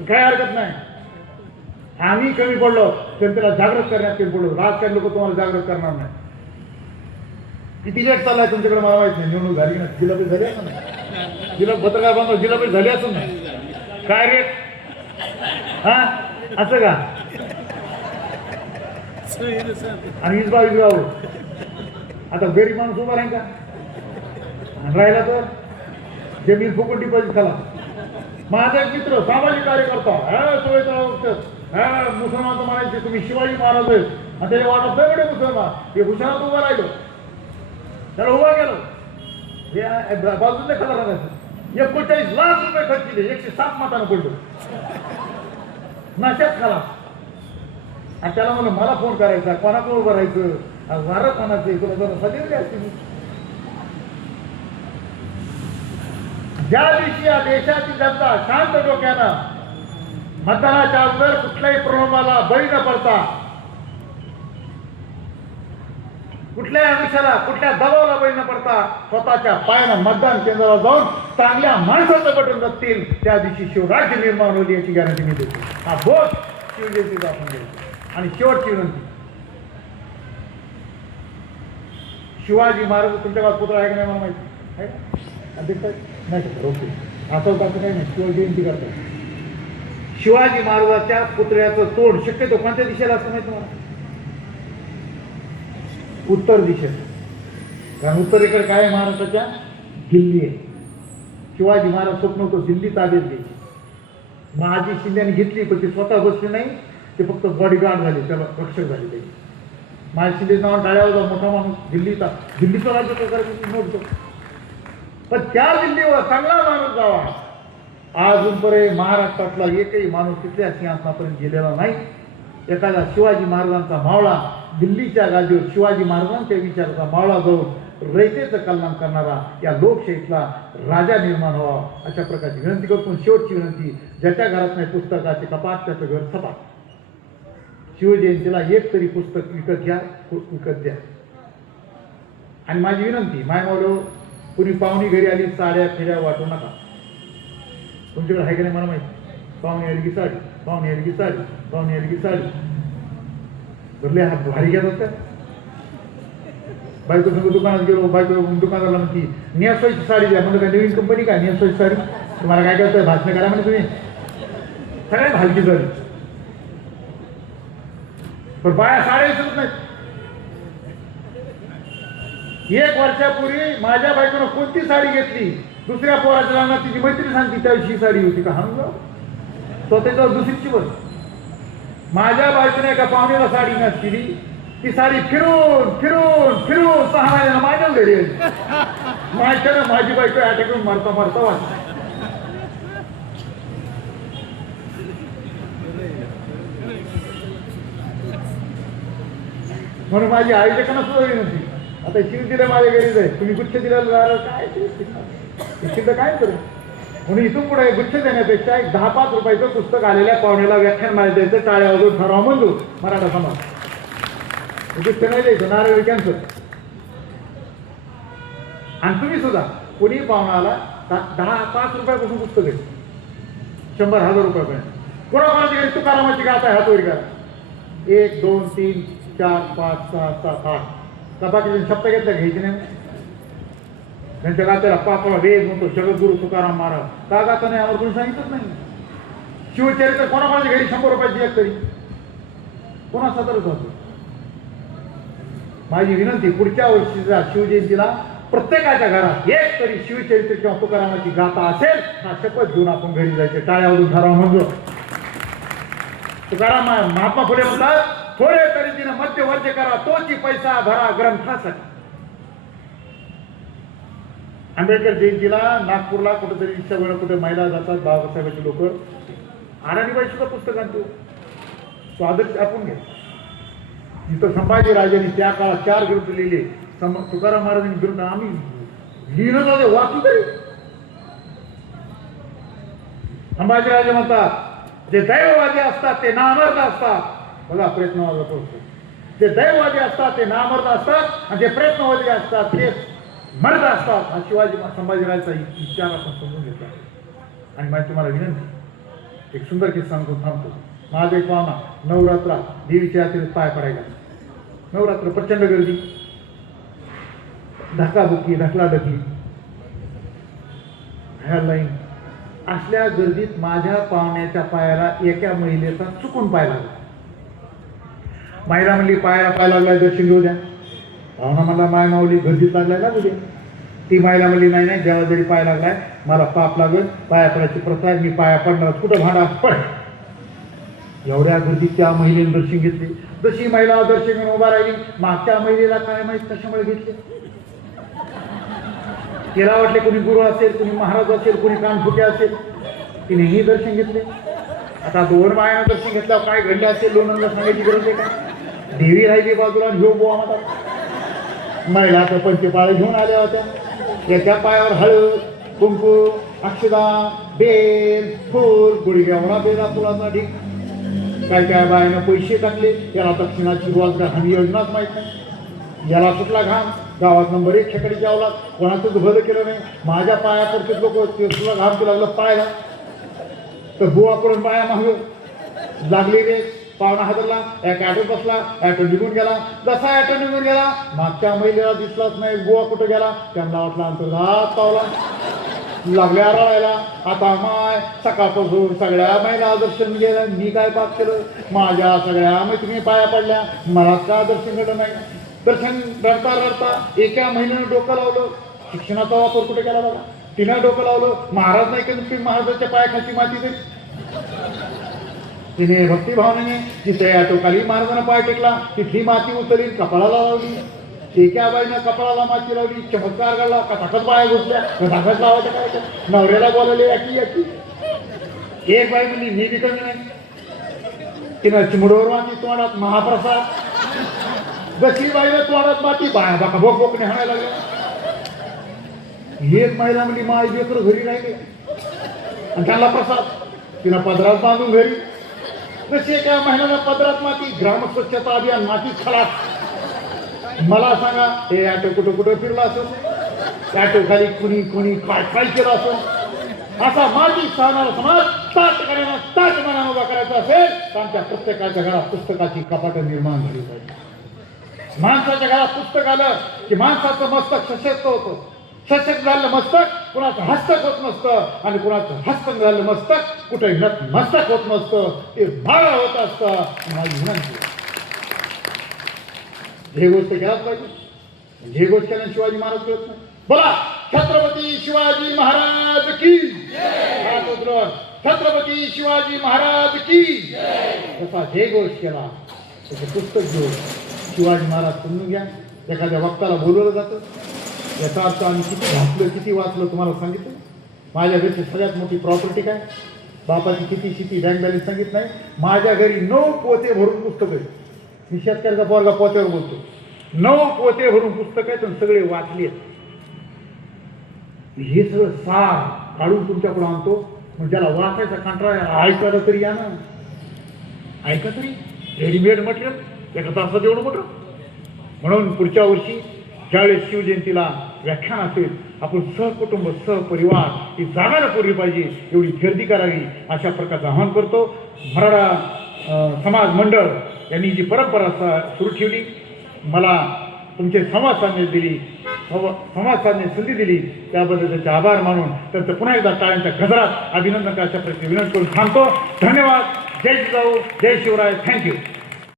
काय हरकत नाही. आम्ही कमी पडलो, जनतेला जागृत करण्यात कमी पडलो. राजकारणी लोक तुम्हाला जागृत करणार नाही. किती लेट चाललाय तुमच्याकडे मला माहित नाही. निवडणूक झाली ना, जिल्हापीठ झाली असं नाही, पत्रकार बांधव जिल्हापीठ झाली असं नाही. काय रे हा असं का? आणि 20-22 गाव आता गरीब माणूस उभा राहील का? राहिला तर जमीन फुकट डिपॉझिट झाला. माझा एक मित्र सामाजिक कार्यकर्ता, मुसलमान म्हणायचे तुम्ही शिवाजी महाराज आहेत, आणि त्याच्या वाटत सगळे मुसलमान हे हुशारात उभा राहिलो, त्याला उभा केलं. हे बाजूने खरा राहायचं. 41 लाख रुपये खर्च केले, 107 मतानं पडलो, नाशात खाला. आणि त्याला म्हणलं मला फोन करायचा, कोणाकडे उभं राहायचं, वारं कोणाचं, तुला जरा सजेल असते. ज्या दिवशी या देशाची जनता शांत डोक्यानं मतदानाच्या अगोदर कुठल्याही प्रलोभाला बळी न पडता, कुठल्याही आमिषाला, कुठल्या दबावाला बळी न पडता स्वतःच्या पायानं मतदान केंद्रावर जाऊन चांगल्या माणसाचं बटन दाबतील, त्या दिवशी शिवराज्य निर्माण होईल याची गॅरंटी मी देतो. हा बोध शिवजयंतीचा आपण देतो. आणि शेवटची विनंती, शिवाजी महाराज तुमच्या गावात पुतळा आहे का नाही मला माहिती आहे नाही का? ओके, असं काही नाही, शिवजयंती करतात. शिवाजी महाराजाच्या पुतळ्याचं तोड शक्यतो कोणत्या दिशेला असं माहिती तुम्हाला? उत्तर दिशेत. कारण उत्तरेकडे काय आहे महाराष्ट्राच्या? दिल्ली आहे. शिवाजी महाराज स्वप्न होतं दिल्ली ताब्यात घ्यायची. महाजी शिंद्याने घेतली, पण ते स्वतः बसले नाही, ते फक्त बॉडीगार्ड झाले, त्याला रक्षक झाले. त्याची महाजी शिंदे नाव टाळ्यावर मोठा माणूस दिल्लीचा राज्य प्रकार नव्हतं, पण त्या दिल्लीवर चांगला माणूस जावा. अजूनपर्यंत महाराष्ट्रातला एकही माणूस तिथल्या सिंहासनापर्यंत गेलेला नाही. एखादा शिवाजी महाराजांचा मावळा दिल्लीच्या गादीवर शिवाजी महाराजांच्या विचाराचा मावळा जाऊन रयतेचं कल्याण करणारा या लोकशाहीतला राजा निर्माण व्हावा, अशा प्रकारची विनंती करतो. शेवटची विनंती, ज्याच्या घरात नाही पुस्तकाचे कपाट त्याचं घर सपाट. शिवजयंतीला एक तरी पुस्तक विकत घ्या, विकत द्या. आणि माझी विनंती, मायमावलो कुणी पाहुणी घरी आली साड्या फेऱ्या वाटू नका. तुमच्याकडे आहे का नाही मला माहिती. पाहुणे आली की साडी, पाहुणे आली की साडी, पाहुणे आली की साडी भरले हात भारी घेत होत्या. बायको संग दुकानात गेलो, बायको दुकानाला म्हणती नेसवायची साडी द्या. म्हणजे काय नवीन कंपनी काय नेसवायची साडी? तुम्हाला काय करताय? भाषण करा म्हणजे तुम्ही. सगळ्यात हलकी झाली, पण बाया साड्या विसरत नाहीत. 1 वर्षापूर्वी माझ्या बायकोनं कोणती साडी घेतली, दुसऱ्या पोराच्या लग्नात तिची मैत्री सांगते त्याविषयी साडी होती का? हा स्वतःच्या दुसरीची वर. माझ्या बायकोने एका पाहुण्याला साडी नसली, ती साडी फिरून फिरून फिरून 6 महिन्याला माझ्या घरी आली. माझ्यानं माझी बायको अटॅकून मारता मारता वाचली. म्हणून माझी आई लेखांना सुद्धा विनंती, आता शिव दिलं माझ्या घरी जाईल, तुम्ही गुच्छ दिलेलं काय शिल्लक काय करू? म्हणून इथून पुढे गुच्छ देण्यापेक्षा एक 10-5 रुपयाचं पुस्तक आलेल्या पाहुण्याला व्याख्यान माहिती द्यायचं, टाळ्या वाजवून ठराव मंजूर. मराठा समाज गुच्छ नाही द्यायचं, नारळ कॅन्सर. आणि तुम्ही सुद्धा कोणी पाहुणाला 10-5 रुपयापासून पुस्तक आहे, 100-1000 रुपयापर्यंत. कोणाकोणाच्या घरी तुकारामाची गाथा आहे, हातोरी करा. 1 2 3 4 5 6 7 8 कपाकीचे शब्द घेतल्या घ्यायचे नाही. त्यांच्या गात्याला पापा वेद म्हणतो, जगद्गुरु तुकाराम महाराज. का गाता नाही आम्हाला कोणी सांगितलंच नाही. शिवचरित्र कोणाकोणाच्या घरी 100 रुपयाची एक तरी, कोणा सतरच होतो. माझी विनंती, पुढच्या वर्षीच्या शिवजयंतीला प्रत्येकाच्या घरात एक तरी शिवचरित्र किंवा तुकारामाची गाथा असेल, हा शपथ घेऊन आपण घरी जायचे. टाळ्या वाजवून ठराव मंजूर. तुकाराम महात्मा फुले म्हणतात, थोडे तरी तिनं मध्यवर्ज्य करा, तोची पैसा भरा ग्रंथासाठी. आंबेडकर जयंतीला नागपूरला कुठेतरी सगळं कुठे महिला जातात, बाबासाहेबांची लोक. आराणीबाई सुद्धा पुस्तक आणतो, तो आदर्श आपण घ्या. जिथं संभाजी राजांनी त्या काळात 4 ग्रंथ लिहिले, तुकाराम महाराजांनी ग्रंथ आम्ही लिहिलं नव्हते, वाचू तरी. संभाजीराजे म्हणतात, जे दैववादी असतात ते नामर्द असतात. बघा, प्रयत्नवादी असतो. जे दैववादी असतात ते नामर्द असतात, आणि जे प्रयत्नवादी असतात ते मर्द असतात. हा शिवाजी संभाजीराजाचा विचार आपण समजून घेतला. आणि माझी तुम्हाला विनंती, एक सुंदर किस्सा सांगतो, थांबतो. माझा एक पाहुणा नवरात्रा देवीच्या यात्रेत पाय पडायला. नवरात्र प्रचंड गर्दी, धक्काबुक्की, ढकलाढकली, ह्या लाईन. असल्या गर्दीत माझ्या पाहुण्याच्या पायाला एका महिलेचा चुकून पाय लागला. महिला म्हणली, पायाला पाय लागलाय, दर्शन घेऊ द्या. पाहुणा मला माय माऊली गर्दीत लागलाय ना बुधे. ती महिला म्हणली, नाही नाही, जेव्हा जरी पाय लागलाय मला पाप लागेल, पाया पडायची प्रथा आहे, मी पाया पडणार. कुठं भाडा पड. एवढ्या गर्दीत त्या महिलेने दर्शन घेतले. जशी महिला दर्शन घेऊन उभा राहिली, मागच्या महिलेला काय माहित कशामुळे घेतले. तिला वाटले कोणी गुरु असेल, कोणी महाराज असेल, कोणी कानफुके असेल. तिनेही दर्शन घेतले. आता 2 बायांना दर्शन घेतल्यावर काय घडले असेल लोणांना सांगायची गरज आहे का? देवी राहिली बाजूला, घेऊ बोवा म्हणतात. महिला तर पंचपाळे घेऊन आल्या होत्या. त्याच्या पायावर हळद कुंकू अक्षदा बेल फूल गुडघ्यावरा बेला फुलाचा ढीक. काय काय बायानं पैसे टाकले, याला दक्षिणाची रोजगार हमी योजनाच माहीत नाही. याला सुटला घाम, गावात नंबर 1 खेकडीची अवलाद, कोणाचंच भलं केलं नाही. माझ्या पायापरचे लोक तुला घाम की लागलं पायाला, तर बुवा पडून बाया मागं लागली रे. पाहुणा हादरला, एक ॲटो बसला, ॲटो निघून गेला. जसा ॲटो निघून गेला, मागच्या महिलेला दिसलाच नाही. बुवा कुठं गेला, त्यांना वाटला अंतर्घात पावला. लागल्या रडायला. आता माय सकाळपासून सगळ्या महिला दर्शन गेलं, मी काय पाप केलं, माझ्या सगळ्या मैत्रिणी पाया पडल्या, मला का दर्शन घडलं नाही. दर्शन रडता रडता एका महिन्यानं डोकं लावलं, शिक्षणाचा वापर कुठे केला बघा. तिनं डोकं लावलं, महाराज नाही की नुसती महाराजाच्या पायाखालची माती दे. तिने भक्तिभावनेने जिथे ॲटोखाली महाराजांना पाय टेकला, तिथली माती उचलली, कपाळाला लावली. एका बाईनं कपाळाला माती लावली, चमत्कार घडला. कथाकच पाया घुसल्या, कथाकच लावायचं काय. नवऱ्याला बोलावले याकी याकी. एक बाई म्हणली मी बी कमी नाही. तिनं चिमडोर माती तोंडात, महाप्रसाद. जशी बाईनं तोंडात माती, बाया बाका भोक भोकणे हाणायला लागल्या. एक महिला म्हणली माय लेकरं घरी राहिले आणि त्यांना प्रसाद. तिनं पदरात बांधून घरी. जशी एका महिन्याला पदरात माती, ग्राम स्वच्छता अभियान, माती खलास. मला सांगा, हे ॲटो कुठं कुठं फिरला असो, ॲटो खाली कुणी कुणी काय काय केलं असो, असा माती सहणारा समाज ताटकऱ्यांना ताटमाना उभा करायचा असेल तर आमच्या प्रत्येकाच्या घरात पुस्तकाची कपाटं निर्माण झाली पाहिजे. माणसाच्या घरात पुस्तक आलं की माणसाचं मस्तक सशक्त होतं. सशक्त झालं मस्तक कुणाचं हस्तक होत नसतं, आणि कुणाचं हस्तक झालं मस्तक कुठे मस्तक होत नसतं, ते भाळा होत असतं. माझी विनंती, हे गोष्ट केलाच पाहिजे. हे गोष्ट केल्याने शिवाजी महाराज करत नाही. बोला छत्रपती शिवाजी महाराज की हात उचलून, छत्रपती शिवाजी महाराज की. तसा हे गोष्ट केला, त्याचं पुस्तक घेऊन शिवाजी महाराज समजून घ्या. एखाद्या वक्ताला बोलवलं जातं, याचा अर्थ आम्ही किती घातलं किती वाचलं तुम्हाला सांगितलं. माझ्या घरची सगळ्यात मोठी प्रॉपर्टी काय, बापाची किती शेती बँक बॅलन्स सांगित नाही. माझ्या घरी 9 पोते भरून पुस्तकं आहे. मी शेतकऱ्याचा पोरगा पोत्यावर बोलतो. 9 पोते भरून पुस्तक आहेत आणि सगळे वाचले. हे सगळं सार काढून तुमच्याकडे आणतो. मग ज्याला वाचायचा कंटाळा ऐकायला तरी या ना, ऐका तरी. रेडीमेड मटेरियल एका तासात एवढं मोठं. म्हणून पुढच्या वर्षी ज्यावेळेस शिवजयंतीला व्याख्यान असेल, आपण सहकुटुंब सहपरिवार ही जागायला पुरली पाहिजे, एवढी गर्दी करावी, अशा प्रकारचं आवाहन करतो. मराठा समाज मंडळ यांनी जी परंपरा सुरू ठेवली, मला तुमचे संवाद साधण्यास दिली, संवाद साधण्याची संधी दिली, त्याबद्दल त्याचे आभार मानून त्यांचं पुन्हा एकदा टाळ्यांच्या गजरात अभिनंदन करायच्या प्रयत्न विनंती करून थांबतो. धन्यवाद. जय जिजाऊ, जय शिवराय. थँक्यू.